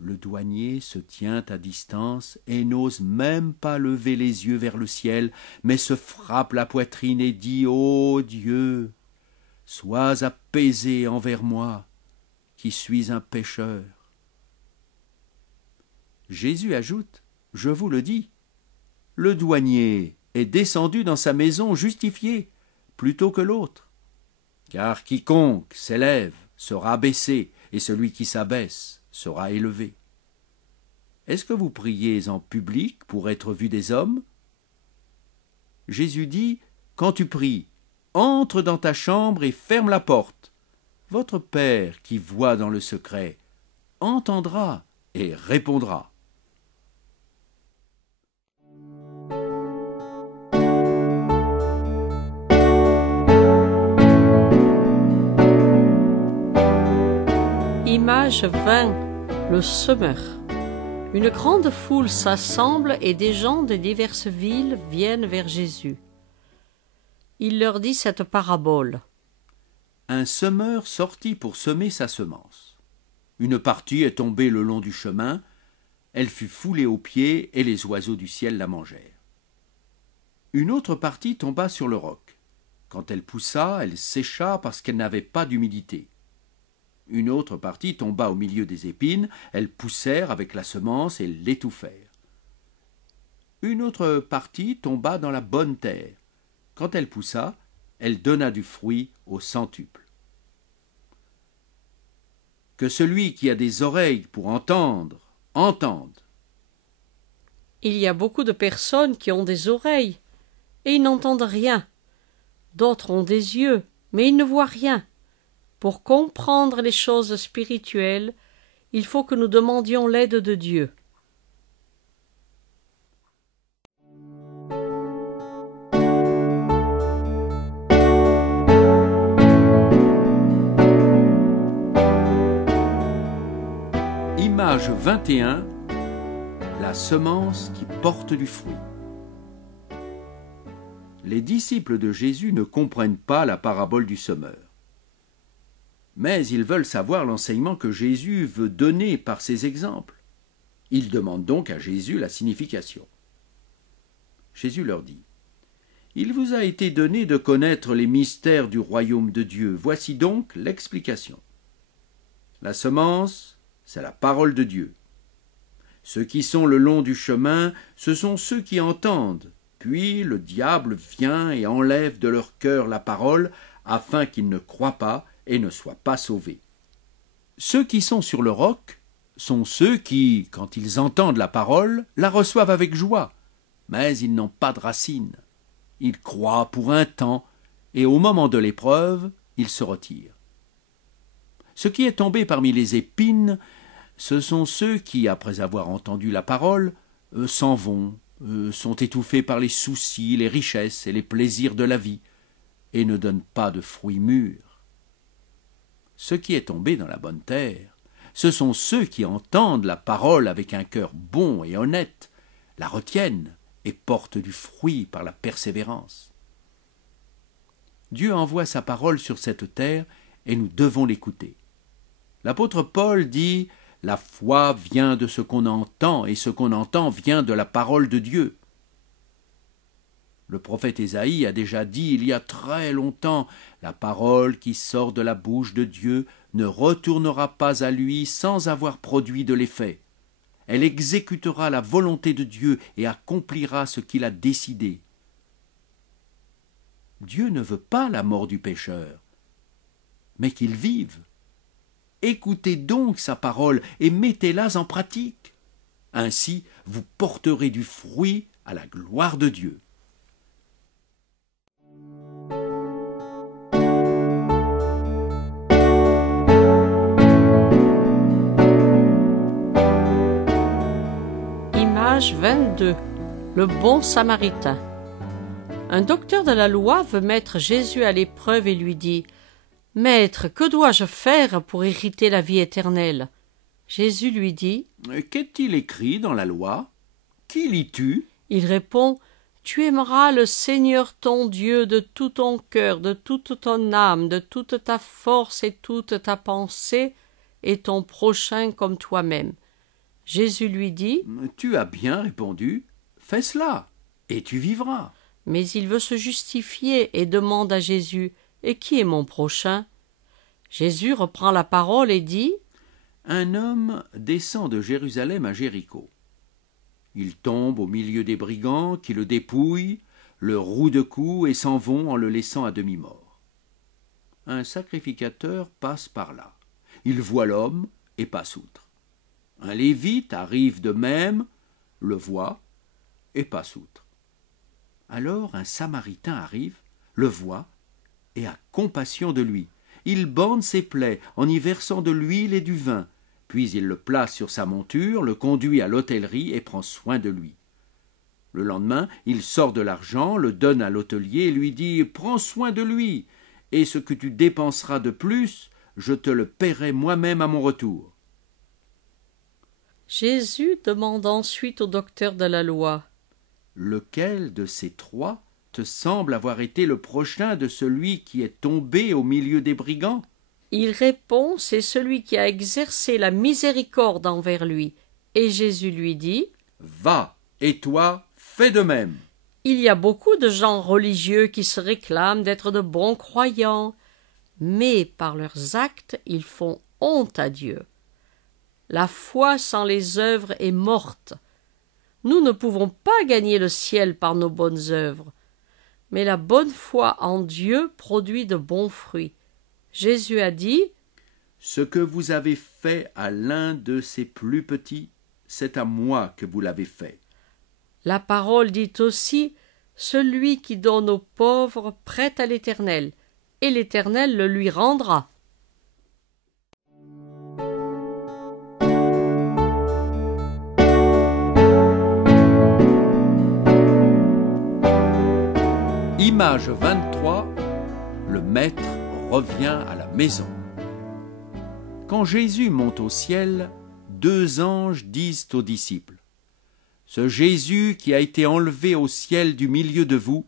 Le douanier se tient à distance et n'ose même pas lever les yeux vers le ciel, mais se frappe la poitrine et dit « Ô Dieu, sois apaisé envers moi, qui suis un pécheur. » Jésus ajoute, je vous le dis, le douanier est descendu dans sa maison justifié plutôt que l'autre. Car quiconque s'élève sera abaissé, et celui qui s'abaisse sera élevé. Est-ce que vous priez en public pour être vu des hommes? Jésus dit, quand tu pries, entre dans ta chambre et ferme la porte. Votre Père qui voit dans le secret entendra et répondra. Image 20. Le semeur. Une grande foule s'assemble et des gens de diverses villes viennent vers Jésus. Il leur dit cette parabole. Un semeur sortit pour semer sa semence. Une partie est tombée le long du chemin, elle fut foulée aux pieds et les oiseaux du ciel la mangèrent. Une autre partie tomba sur le roc. Quand elle poussa, elle sécha parce qu'elle n'avait pas d'humidité. Une autre partie tomba au milieu des épines, elles poussèrent avec la semence et l'étouffèrent. Une autre partie tomba dans la bonne terre. Quand elle poussa, elle donna du fruit au centuple. Que celui qui a des oreilles pour entendre, entende. Il y a beaucoup de personnes qui ont des oreilles, et ils n'entendent rien. D'autres ont des yeux, mais ils ne voient rien. Pour comprendre les choses spirituelles, il faut que nous demandions l'aide de Dieu. Image 21, la semence qui porte du fruit. Les disciples de Jésus ne comprennent pas la parabole du semeur. Mais ils veulent savoir l'enseignement que Jésus veut donner par ces exemples. Ils demandent donc à Jésus la signification. Jésus leur dit : « Il vous a été donné de connaître les mystères du royaume de Dieu. Voici donc l'explication. La semence, c'est la parole de Dieu. Ceux qui sont le long du chemin, ce sont ceux qui entendent. Puis le diable vient et enlève de leur cœur la parole, afin qu'ils ne croient pas et ne soient pas sauvés. Ceux qui sont sur le roc sont ceux qui, quand ils entendent la parole, la reçoivent avec joie, mais ils n'ont pas de racines. Ils croient pour un temps, et au moment de l'épreuve, ils se retirent. Ce qui est tombé parmi les épines, ce sont ceux qui, après avoir entendu la parole, s'en vont, sont étouffés par les soucis, les richesses et les plaisirs de la vie, et ne donnent pas de fruits mûrs. Ce qui est tombé dans la bonne terre, ce sont ceux qui entendent la parole avec un cœur bon et honnête, la retiennent et portent du fruit par la persévérance. Dieu envoie sa parole sur cette terre et nous devons l'écouter. L'apôtre Paul dit « La foi vient de ce qu'on entend, et ce qu'on entend vient de la parole de Dieu. » Le prophète Ésaïe a déjà dit il y a très longtemps « La parole qui sort de la bouche de Dieu ne retournera pas à lui sans avoir produit de l'effet. Elle exécutera la volonté de Dieu et accomplira ce qu'il a décidé. » Dieu ne veut pas la mort du pécheur, mais qu'il vive. Écoutez donc sa parole et mettez-la en pratique. Ainsi, vous porterez du fruit à la gloire de Dieu. Image 22. Le bon samaritain. Un docteur de la loi veut mettre Jésus à l'épreuve et lui dit : « Maître, que dois-je faire pour hériter la vie éternelle ?» Jésus lui dit : « Qu'est-il écrit dans la loi ? Qui lis-tu » Il répond : « Tu aimeras le Seigneur ton Dieu de tout ton cœur, de toute ton âme, de toute ta force et toute ta pensée, et ton prochain comme toi-même. » Jésus lui dit : « Tu as bien répondu, fais cela, et tu vivras. » Mais il veut se justifier et demande à Jésus : « Et qui est mon prochain ?» Jésus reprend la parole et dit : « Un homme descend de Jérusalem à Jéricho. Il tombe au milieu des brigands qui le dépouillent, le rouent de coups et s'en vont en le laissant à demi-mort. Un sacrificateur passe par là. Il voit l'homme et passe outre. Un lévite arrive de même, le voit et passe outre. Alors un samaritain arrive, le voit et a compassion de lui. Il bande ses plaies en y versant de l'huile et du vin, puis il le place sur sa monture, le conduit à l'hôtellerie et prend soin de lui. Le lendemain, il sort de l'argent, le donne à l'hôtelier et lui dit : « Prends soin de lui, et ce que tu dépenseras de plus, je te le paierai moi-même à mon retour. » Jésus demande ensuite au docteur de la loi : « Lequel de ces trois te semble avoir été le prochain de celui qui est tombé au milieu des brigands ?» Il répond : « C'est celui qui a exercé la miséricorde envers lui. » Et Jésus lui dit : « Va, et toi, fais de même. » Il y a beaucoup de gens religieux qui se réclament d'être de bons croyants, mais par leurs actes, ils font honte à Dieu. La foi sans les œuvres est morte. Nous ne pouvons pas gagner le ciel par nos bonnes œuvres, mais la bonne foi en Dieu produit de bons fruits. Jésus a dit : « Ce que vous avez fait à l'un de ces plus petits, c'est à moi que vous l'avez fait. » La parole dit aussi : « Celui qui donne aux pauvres prête à l'Éternel, et l'Éternel le lui rendra. » Image 23, le maître revient à la maison. Quand Jésus monte au ciel, 2 anges disent aux disciples: Ce Jésus qui a été enlevé au ciel du milieu de vous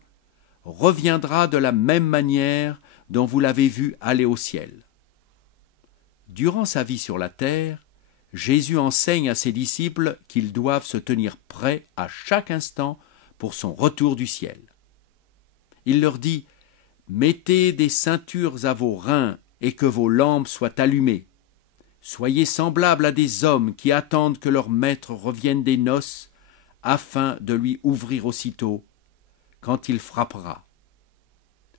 reviendra de la même manière dont vous l'avez vu aller au ciel. Durant sa vie sur la terre, Jésus enseigne à ses disciples qu'ils doivent se tenir prêts à chaque instant pour son retour du ciel. Il leur dit: Mettez des ceintures à vos reins et que vos lampes soient allumées. Soyez semblables à des hommes qui attendent que leur maître revienne des noces afin de lui ouvrir aussitôt, quand il frappera.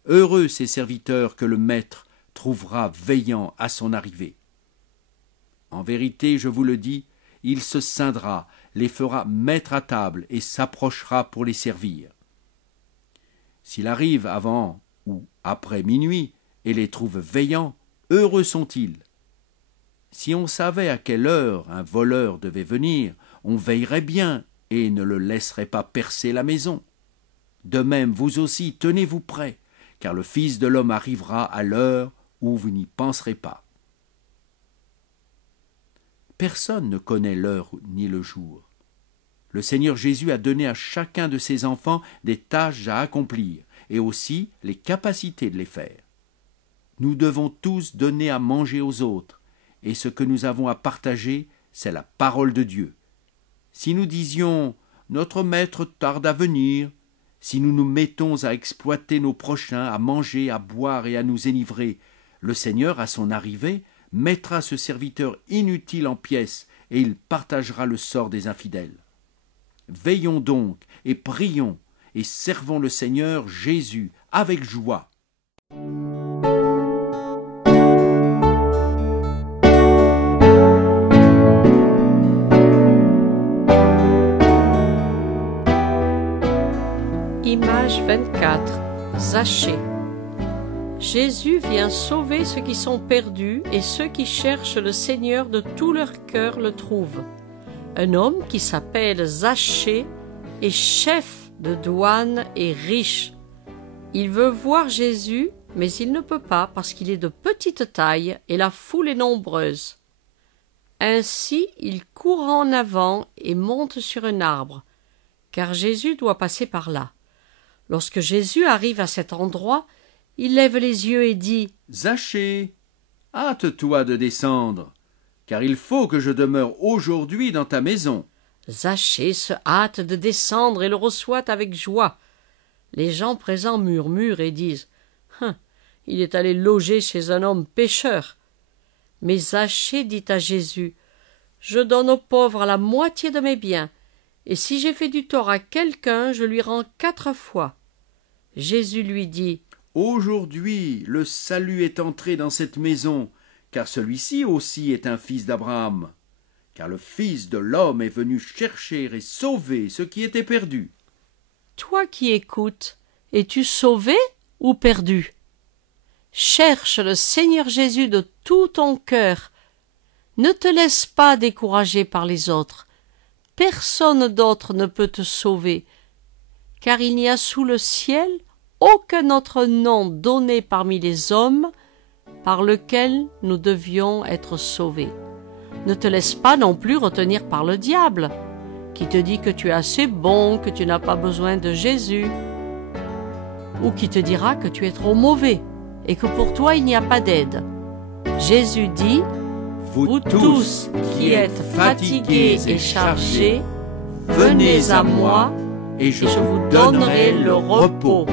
Heureux ces serviteurs que le maître trouvera veillant à son arrivée. En vérité, je vous le dis, il se ceindra, les fera mettre à table et s'approchera pour les servir. S'il arrive avant ou après minuit et les trouve veillants, heureux sont-ils. Si on savait à quelle heure un voleur devait venir, on veillerait bien et ne le laisserait pas percer la maison. De même, vous aussi, tenez-vous prêts, car le Fils de l'homme arrivera à l'heure où vous n'y penserez pas. Personne ne connaît l'heure ni le jour. Le Seigneur Jésus a donné à chacun de ses enfants des tâches à accomplir et aussi les capacités de les faire. Nous devons tous donner à manger aux autres, et ce que nous avons à partager, c'est la parole de Dieu. Si nous disions « Notre maître tarde à venir », si nous nous mettons à exploiter nos prochains, à manger, à boire et à nous enivrer, le Seigneur, à son arrivée, mettra ce serviteur inutile en pièces et il partagera le sort des infidèles. Veillons donc et prions et servons le Seigneur Jésus avec joie. Image 24. Zachée. Jésus vient sauver ceux qui sont perdus et ceux qui cherchent le Seigneur de tout leur cœur le trouvent. Un homme qui s'appelle Zachée est chef de douane et riche. Il veut voir Jésus, mais il ne peut pas parce qu'il est de petite taille et la foule est nombreuse. Ainsi, il court en avant et monte sur un arbre, car Jésus doit passer par là. Lorsque Jésus arrive à cet endroit, il lève les yeux et dit: Zachée, hâte-toi de descendre, car il faut que je demeure aujourd'hui dans ta maison. Zachée se hâte de descendre et le reçoit avec joie. Les gens présents murmurent et disent: il est allé loger chez un homme pécheur. Mais Zachée dit à Jésus: Je donne aux pauvres la moitié de mes biens, et si j'ai fait du tort à quelqu'un, je lui rends 4 fois. Jésus lui dit: Aujourd'hui, le salut est entré dans cette maison, car celui-ci aussi est un fils d'Abraham. Car le Fils de l'homme est venu chercher et sauver ce qui était perdu. Toi qui écoutes, es-tu sauvé ou perdu? Cherche le Seigneur Jésus de tout ton cœur. Ne te laisse pas décourager par les autres. Personne d'autre ne peut te sauver, car il n'y a sous le ciel aucun autre nom donné parmi les hommes par lequel nous devions être sauvés. Ne te laisse pas non plus retenir par le diable, qui te dit que tu es assez bon, que tu n'as pas besoin de Jésus, ou qui te dira que tu es trop mauvais et que pour toi il n'y a pas d'aide. Jésus dit: Vous tous qui êtes fatigués et chargés, venez à moi et je vous donnerai le repos.